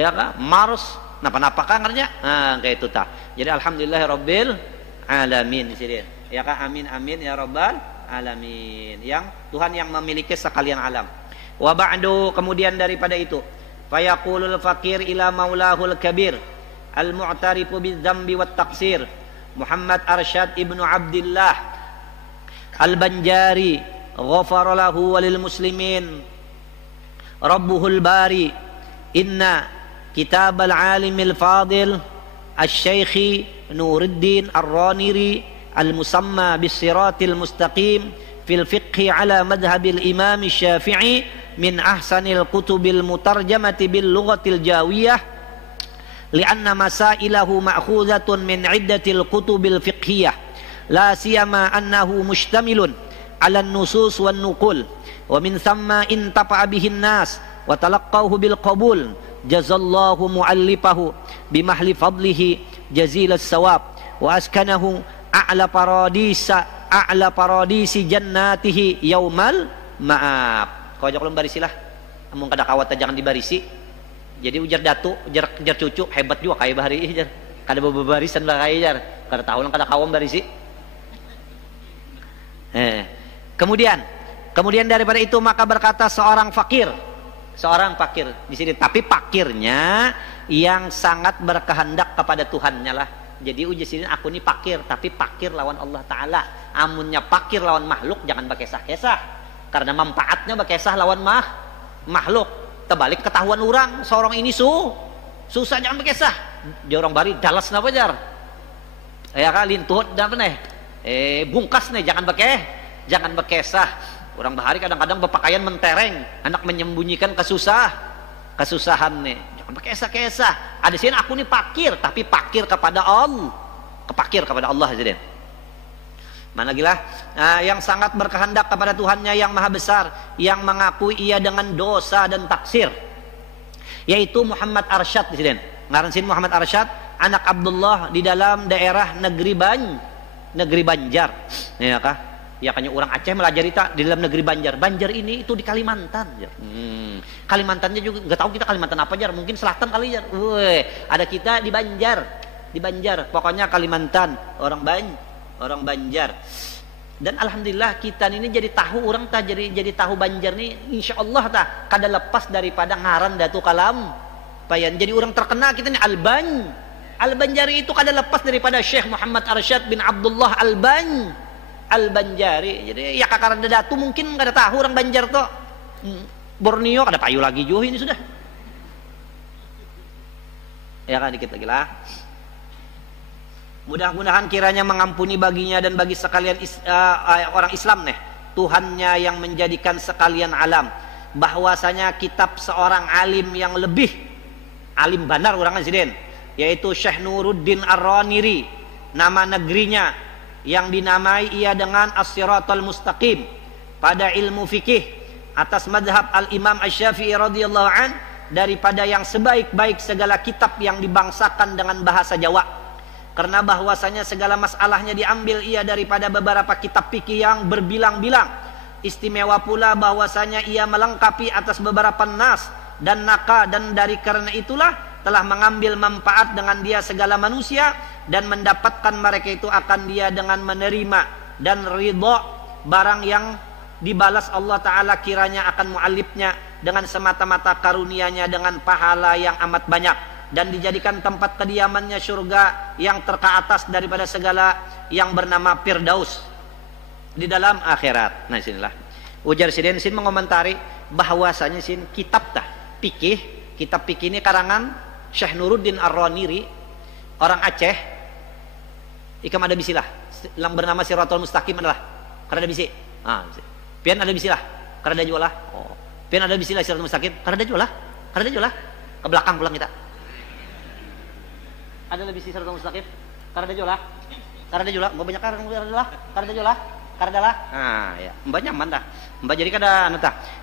ya kah? Mars, napa kah ngaranya? Nah, kayak itu tah. Jadi alhamdulillahirabbil alamin di sini, ya kah? Amin amin ya rabbal alamin. Yang Tuhan yang memiliki sekalian alam. Wa ba'du, kemudian daripada itu, fayaqulul fakir ila maulahul kabir al-mu'tarifu bidzambi wat taqsir Muhammad Arsyad ibnu Abdillah al-Banjari ghafara lahu walil muslimin rabbuhul bari inna kitab al-alimil fadil al-syaikhi Nuruddin ar-Raniri al-musamma bis-siratil mustaqim fil fiqhi ala madhhabil imam Syafi'i min ahsanil kutubil mutarjamati bil lughatil jawiyah li'anna masailahu ma'khuzatun min iddatil kutubil fiqhiyah la siyama annahu mustamilun 'ala an-nusus wan nuqul wa min thamma intafa'a bihin nas wa talaqqawhu bil qabul jazallahu mu'allifahu bimahli fadlihi jazilas sawab wa askanahu a'la paradisi jannatihi yaumal ma'ab. Kau aja kalau barisi lah, amung kada kawat jangan dibarisi. Jadi ujar datu, ujar cucu hebat juga kayak bahari jar. Kada bebarisan lah kayak jar. Kada tahu lang kada kawam barisi. Kemudian daripada itu maka berkata seorang fakir di sini, tapi fakirnya yang sangat berkehendak kepada Tuhannya lah. Jadi uji sini aku ini fakir, tapi fakir lawan Allah Ta'ala. Amunnya fakir lawan makhluk jangan berkesah-kesah, karena manfaatnya berkesah lawan makhluk. Terbalik ketahuan orang seorang ini susah jangan berkesah. Dia orang bari dalas napa jar, ya kan lintuh dan apa nih bungkas nih jangan berkesah. Orang bahari kadang-kadang berpakaian mentereng, anak menyembunyikan kesusahan nih. Jangan berkesah-kesah. Ada sini aku nih fakir, tapi fakir kepada Allah, jadi. Mana gila yang sangat berkehendak kepada Tuhannya yang maha besar, yang mengakui ia dengan dosa dan taksir, yaitu Muhammad Arsyad di sini. Ngaransin Muhammad Arsyad, anak Abdullah di dalam daerah negeri Banjar, ya kah? Ya kayaknya orang Aceh melajari di dalam negeri Banjar. Banjar ini itu di Kalimantan. Kalimantannya juga nggak tahu kita Kalimantan apa jar, mungkin selatan kali jar. Ada kita di Banjar. Pokoknya Kalimantan, orang Banjar. Dan alhamdulillah kita ini jadi tahu orang jadi tahu Banjar nih, insya Allah kada lepas daripada ngaran datu kalam payan. Jadi orang terkenal kita nih Al-Banjari itu kada lepas daripada Syekh Muhammad Arsyad bin Abdullah Al-Banjari. Jadi ya kakaran datu mungkin kada tahu orang Banjar tuh. Borneo kada payu lagi juga ini sudah. Ya kan dikit lagi lah. Mudah-mudahan kiranya mengampuni baginya dan bagi sekalian orang Islam nih, Tuhannya yang menjadikan sekalian alam, bahwasanya kitab seorang alim yang lebih alim benar orang Azidin, yaitu Syekh Nuruddin Ar-Raniri, nama negerinya yang dinamai ia dengan As-Siratal Mustaqim pada ilmu fikih atas madhab Al-Imam Asy-Syafi'i radhiyallahu an, daripada yang sebaik-baik segala kitab yang dibangsakan dengan bahasa Jawa. Karena bahwasanya segala masalahnya diambil ia daripada beberapa kitab fikih yang berbilang-bilang. Istimewa pula bahwasanya ia melengkapi atas beberapa nas dan naka, dan dari karena itulah telah mengambil manfaat dengan dia segala manusia, dan mendapatkan mereka itu akan dia dengan menerima dan ridha barang yang dibalas Allah Ta'ala kiranya akan mu'allifnya dengan semata-mata karunia-Nya dengan pahala yang amat banyak, dan dijadikan tempat kediamannya surga yang terkeatas daripada segala yang bernama Firdaus di dalam akhirat. Nah sinilah ujar Sidin mengomentari bahwasanya kitab fikih, kitab fikih ini karangan Syekh Nuruddin Ar-Raniri, orang Aceh. Ikam ada bisilah yang bernama Siratul Mustaqim adalah karena ada bisi. Pian ada bisilah karena ada jualah. Pian ada bisilah Siratul Mustaqim karena ada jualah. Karena ada jualah. Ke belakang pulang kita. Ada lebih bisi Siratul Mustaqim karena ada jualah. Karena ada jualah. Mbak banyak karena ada jualah. Karena ada jualah. Karena adalah. Ya, Mbak nyaman dah. Mbak jadi kada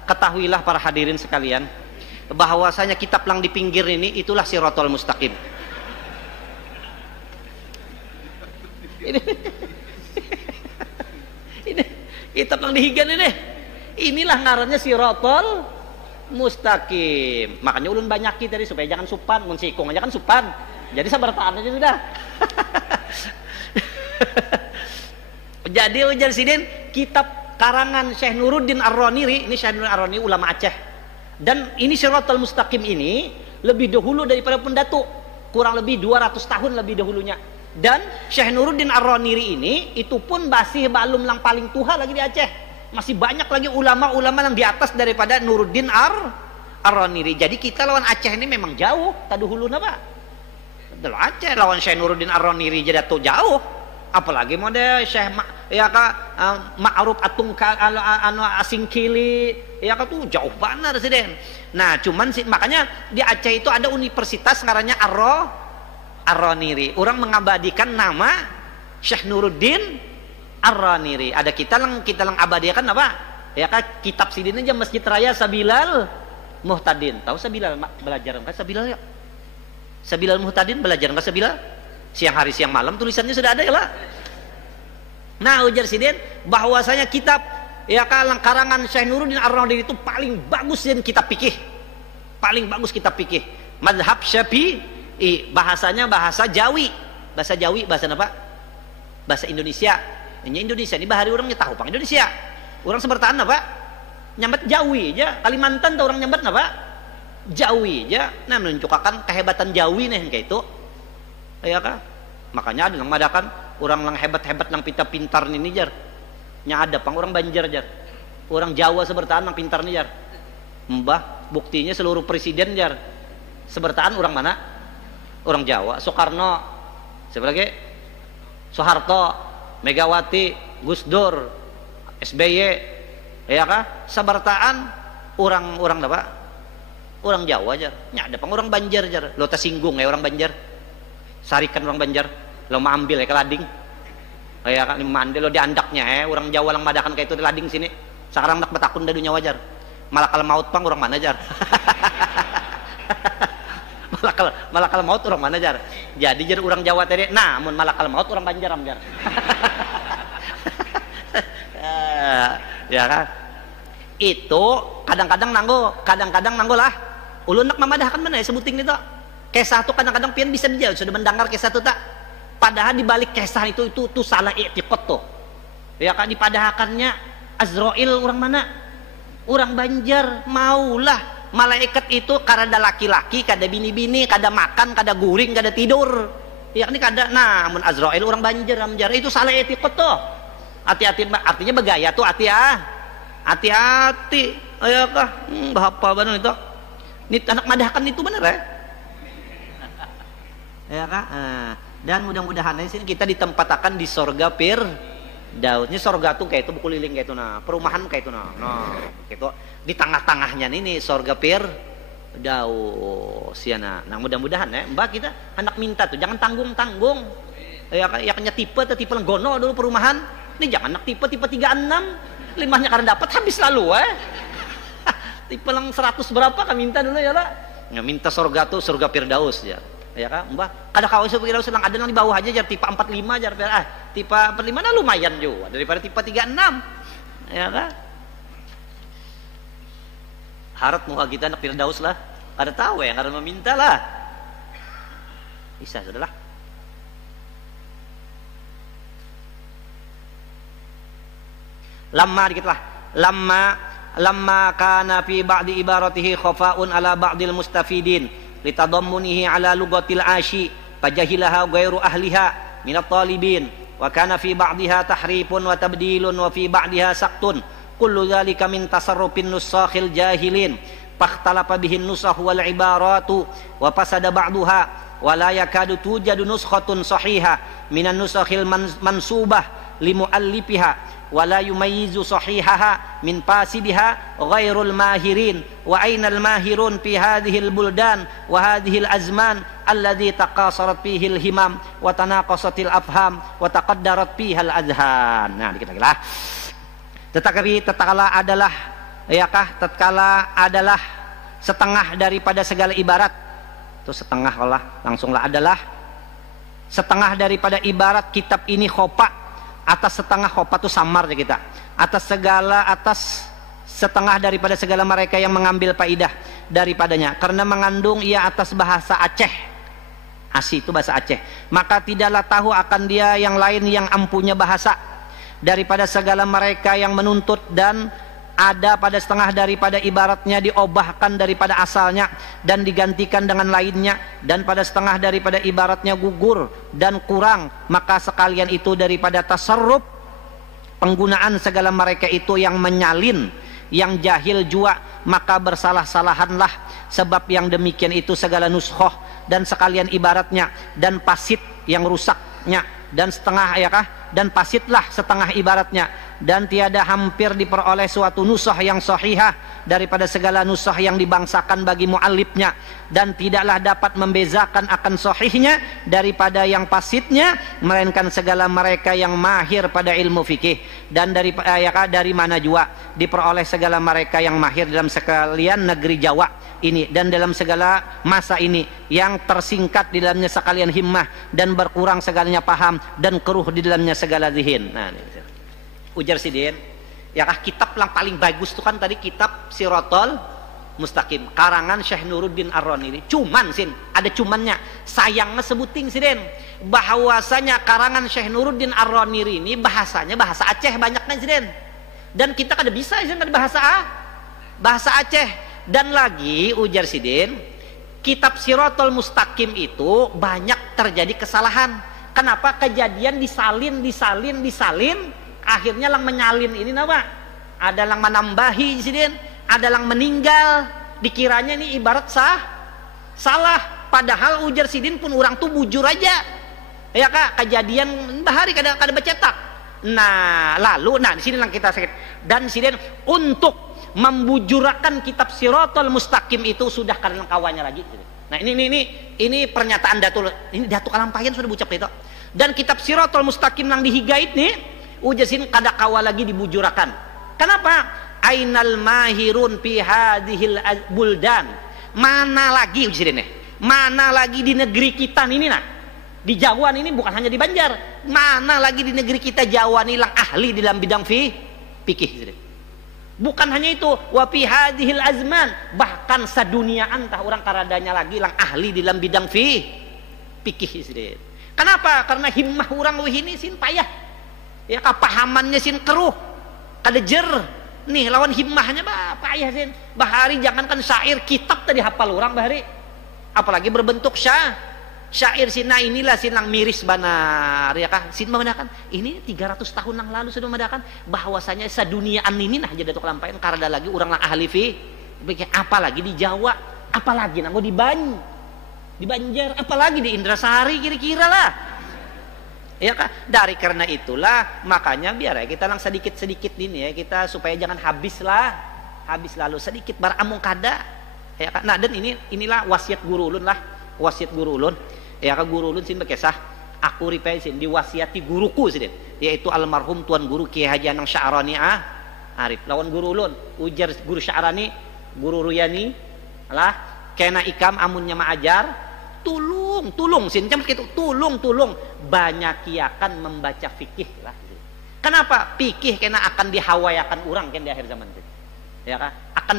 ketahuilah para hadirin sekalian bahwasanya kitab yang di pinggir ini itulah Siratul Mustaqim. Ini kitab yang dihigan ini. Inilah ngarannya Siratul Mustaqim. Makanya ulun banyak tadi supaya jangan supan, mun sikung aja kan supan. Jadi sabar tahan aja sudah. Jadi ujar Sidin, kitab karangan Syekh Nuruddin Ar-Raniri, ini Syekh Nuruddin Ar-Raniri ulama Aceh. Dan ini Siratul Mustaqim ini lebih dahulu daripada Pendatu, kurang lebih 200 tahun lebih dahulunya. Dan Syekh Nuruddin Ar-Raniri ini itu pun masih belum yang paling tua lagi di Aceh. Masih banyak lagi ulama-ulama yang di atas daripada Nuruddin Ar-Raniri. Jadi kita lawan Aceh ini memang jauh. Taduhuluna Pak. Kalau Aceh lawan Syekh Nuruddin Ar-Raniri jadi tuh jauh. Apalagi model Syekh Ma'ruf Atungka anu Asingkili ya kan tuh jauh banget Residen. Nah, cuman makanya di Aceh itu ada universitas ngarannya Ar-Raniri. Orang mengabadikan nama Syekh Nuruddin Ar-Raniri. Ada kita lang abadikan apa? Ya kan kitab Sidin aja Masjid Raya Sabilal Muhtadin. Tahu Sabilal belajar enggak Sabilal ya? Sabilal Muhtadin belajar enggak Sabilal? Siang hari siang malam tulisannya sudah ada ya lah. Nah ujar Sidin bahwasanya kitab ya kan karangan Syekh Nuruddin Ar-Raniri itu paling bagus dan kitab fikih. Paling bagus kitab fikih. Mazhab Syafi'i, bahasanya bahasa Jawi. Bahasa Jawi bahasa apa? Bahasa Indonesia. Ini Indonesia ini bahari orangnya tahu pang Indonesia. Orang sebertaan apa? Nyambat Jawi aja. Kalimantan tuh orang nyambat apa? Jawi aja. Nah menunjukkan kehebatan Jawi nih kayak itu. Ya kan? Makanya ada yang madakan orang yang hebat-hebat yang pintar ini jar. Nya ada pang orang Banjar jar. Orang Jawa sebertaan yang pintar nih jar. Mbah, buktinya seluruh presiden jar. Sebertaan orang mana? Orang Jawa. Soekarno, siapa lagi? Soeharto, Megawati, Gus Dur, SBY, ya kan? Sebertaan orang apa? Orang Jawa jar. Nya ada pang orang Banjar jar. Lo tersinggung ya orang Banjar. Sarikan orang Banjar, lo mau ambil ya ke lading, ya kan mandi lo diandaknya orang Jawa lang madakan kayak itu di lading sini. Sekarang nak betakun dadunya wajar, malah kalau maut pang orang mana jar, malah kalau maut orang mana jar. Jadi jar orang Jawa tadi, nah malah kalau maut orang Banjar jar, ya kan? Itu kadang-kadang nanggo lah. Ulun nak memadahkan mana ya sebuting itu. Kisah itu kadang-kadang pian bisa dijawab sudah mendengar kisah itu tak, padahal dibalik kisah itu salah i'tiqad tuh ya kan. Dipadahakannya Azrail orang mana? Orang Banjar. Maulah malaikat itu kada laki-laki, kada bini-bini, kada makan, kada guring, kada tidur ya kan. Kada namun Azrail orang Banjar itu salah i'tiqad tuh. Hati-hati artinya begaya tuh hati-hati ya kah. Bahapa benar itu ini anak madahkan itu benar ya. Ya kan? Dan mudah-mudahan di sini kita ditempatkan di sorga Firdaus. Ini sorga tuh kayak itu buku liling kayak itu nah, perumahan kayak itu nah, gitu. Di tengah-tengahnya ini sorga Firdaus ya nah. Mudah-mudahan ya, Mbak kita hendak minta tuh jangan tanggung-tanggung. Ya kan? Ya tipe lenggono dulu perumahan. Ini jangan nak tipe 36. Limahnya karena dapat habis lalu tipe lang 100 berapa kan minta dulu ya lah. Ya, minta sorga tuh sorga Firdaus ya. Ya kan Mbah kada kau supaya sedang ada yang di bawah aja jar tipe 45 jar tipe 45 nah lumayan juga daripada tipe 36 ya kan. Harap muka kita nak Firdaus lah kada tahu ya kada meminta lah bisa sudahlah. lamma dikit lah, lamma kana fi ba'di ibaratihi khafa'un ala ba'dil mustafidin litadammunihi ala lugatil ashi fajahilaha ghairu ahliha min at-talibin wa kana fi ba'diha tahrifun wa tabdilun wa fi ba'diha saqtun kullu dhalika min tasarrufin nusakhil jahilin fakhtalafa bihin nusakh wal ibaratu wa fasada ba'daha wa la yakadu tujadu nuskhatun sahihah minan nusakhil mansubah limuallifiha wa la yumayyizu sahihaha min fasidiha ghairul mahirin wa ainal mahirun fi hadhil buldan wa hadhil azman alladhi taqasarat fihi al himam wa tanaqasatil afham wa taqaddarat fiha al adhan. Nah dikit lagi lah. Tetapi tatkala adalah setengah daripada segala ibarat. Itu setengah lah, langsunglah adalah setengah daripada ibarat kitab ini khopa. Atas setengah khopa itu samar ya kita. Atas setengah daripada segala mereka yang mengambil faidah daripadanya. Karena mengandung ia atas bahasa Aceh. Asi itu bahasa Aceh. Maka tidaklah tahu akan dia yang lain yang ampunya bahasa daripada segala mereka yang menuntut, dan ada pada setengah daripada ibaratnya diobahkan daripada asalnya dan digantikan dengan lainnya, dan pada setengah daripada ibaratnya gugur dan kurang, maka sekalian itu daripada tasarruf penggunaan segala mereka itu yang menyalin, yang jahil jua, maka bersalah-salahanlah sebab yang demikian itu segala nuskhoh dan sekalian ibaratnya dan pasit yang rusaknya, dan setengah dan pasitlah setengah ibaratnya, dan tiada hampir diperoleh suatu nusah yang sahihah daripada segala nusah yang dibangsakan bagi muallifnya, dan tidaklah dapat membezakan akan sahihnya daripada yang pasitnya melainkan segala mereka yang mahir pada ilmu fikih, dan dari mana jua diperoleh segala mereka yang mahir dalam sekalian negeri Jawa ini dan dalam segala masa ini, yang tersingkat di dalamnya sekalian himmah dan berkurang segalanya paham dan keruh di dalamnya segala zihin. Nah ini ujar Sidin, kitab yang paling bagus itu kan tadi kitab Siratal Mustaqim karangan Syekh Nuruddin Ar-Raniri. Cuman ada cumannya, sayangnya sebuting Sidin bahwasanya karangan Syekh Nuruddin Ar-Raniri ini bahasanya bahasa Aceh banyaknya Sidin, dan kita kada bisa Sidin bahasa Aceh. Dan lagi ujar Sidin, kitab Siratal Mustaqim itu banyak terjadi kesalahan. Kenapa? Kejadian disalin, akhirnya lang menyalin ini napa? Ada lang menambahi Sidin, ada lang meninggal, dikiranya ini ibarat salah. Padahal ujar Sidin pun orang tuh bujur aja. Ya Kak, kejadian bahari kada bercetak. Nah, lalu di sini lang kita sakit. Dan Sidin untuk membujurakan kitab Siratal Mustaqim itu sudah karena kawannya lagi. Nah ini pernyataan Datuk Kalampayan sudah ucap itu. Dan kitab Siratal Mustaqim yang dihigait nih ujasin kada kawa lagi dibujurakan. Kenapa? Ainal mahirun fi hadhil buldan. Mana lagi ujasin nih? Mana lagi di negeri kita ini di Jawa ini, bukan hanya di Banjar. Mana lagi di negeri kita Jawa ini lang ahli dalam bidang fikih. Bukan hanya itu, wa fi hadhil azman, bahkan sadunia antah orang karadanya lagi lang ahli dalam bidang fikih. Kenapa? Karena himmah orang ini payah. Ya kepahamannya keruh. Kada jer. Nih lawan himmahnya payah bahari jangankan syair, kitab tadi hafal orang bahari. Apalagi berbentuk syair inilah lang miris banar ya kah mengadakan ini 300 tahun yang lalu sudah mengadakan bahwasanya seduniaan ini aja Datuk Kalampayan karena lagi orang lang ahli apalagi di Jawa, apalagi di Banjar, apalagi di Indrasari kira-kira lah ya kah. Dari karena itulah makanya biar kita lang sedikit ini ya kita supaya jangan habis lalu sedikit baramung kada ya kah. Nah dan inilah wasiat guru ulun ya kak guru ulun berkisah aku ripaisin diwasiati guruku yaitu almarhum tuan guru Kiai Haji Anang Sya'rani Arif lawan guru ulun ujar guru Sya'rani guru Ruyani lah kena ikam amunnya maajar tulung tulung banyakiakan membaca fikih lah. Kenapa? Fikih kena akan dihawayakan orang di akhir zaman ya kak akan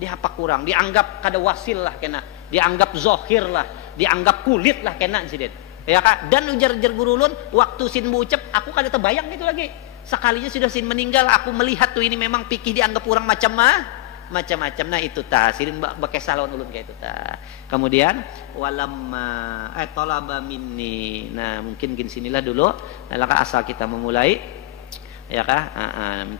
dihapak kurang, dianggap kada wasil lah kena, dianggap zohir lah, dianggap kulit lah kena ya kak. Dan ujar guru ulun waktu sin bucep aku kada terbayang gitu lagi Sekalinya sudah sin meninggal, aku melihat tuh ini memang pikih dianggap kurang macam-macam. Nah itu tah sirin bakai salon ulun kayak itu tah. Kemudian walamma talaba minni. Nah mungkin sinilah dulu laka asal kita memulai ya kah.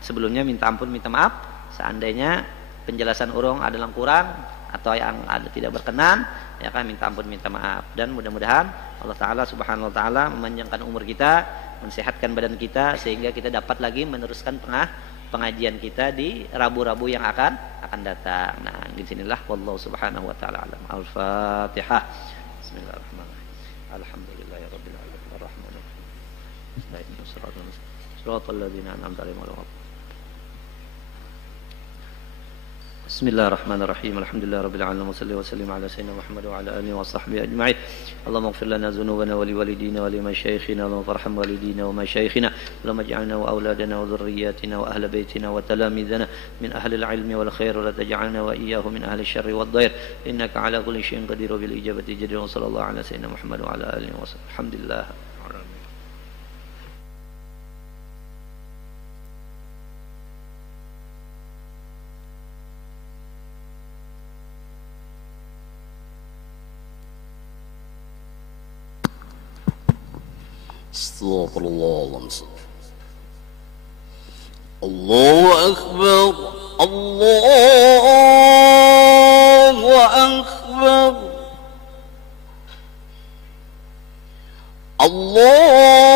Sebelumnya minta ampun, minta maaf seandainya penjelasan urung ada yang kurang atau yang ada tidak berkenan, ya kan, minta ampun, minta maaf. Dan mudah-mudahan Allah Ta'ala subhanahu wa ta'ala memanjangkan umur kita, mensehatkan badan kita, sehingga kita dapat lagi meneruskan pengajian kita di rabu-rabu yang akan datang. Nah di sinilah wallahu subhanahu wa ta'ala alam. Al-Fatihah. Bismillahirrahmanirrahim. Alhamdulillahirabbil alamin arrahmanir rahim. Shiratal ladzina an'amta 'alaihim ghairil maghdubi. Bismillahirrahmanirrahim. Alhamdulillahirabbil alamin. Wassalli wa sallim ala sayyidina Muhammad wa ala alihi wa sahbihi ajma'in. Allahumma ighfir lana dhunubana wa liwalidina wa limashayikhina. Allahumma farham walidina wa mashayikhina. Allahumma ij'alna wa auladana wa dhurriyyatina wa ahla baitina wa talamidana min ahli al-'ilmi wal khair wa la taj'alna wa iyyahum min ahli asy-syarri wad dhair. Innaka 'ala kulli syai'in qadir wa bil ijabati jadir. Wa sallallahu ala sayyidina Muhammad wa ala alihi wa sahbihi. Alhamdulillah. Astagfirullahaladzim. Allahu Akbar. Allahu Akbar. Allah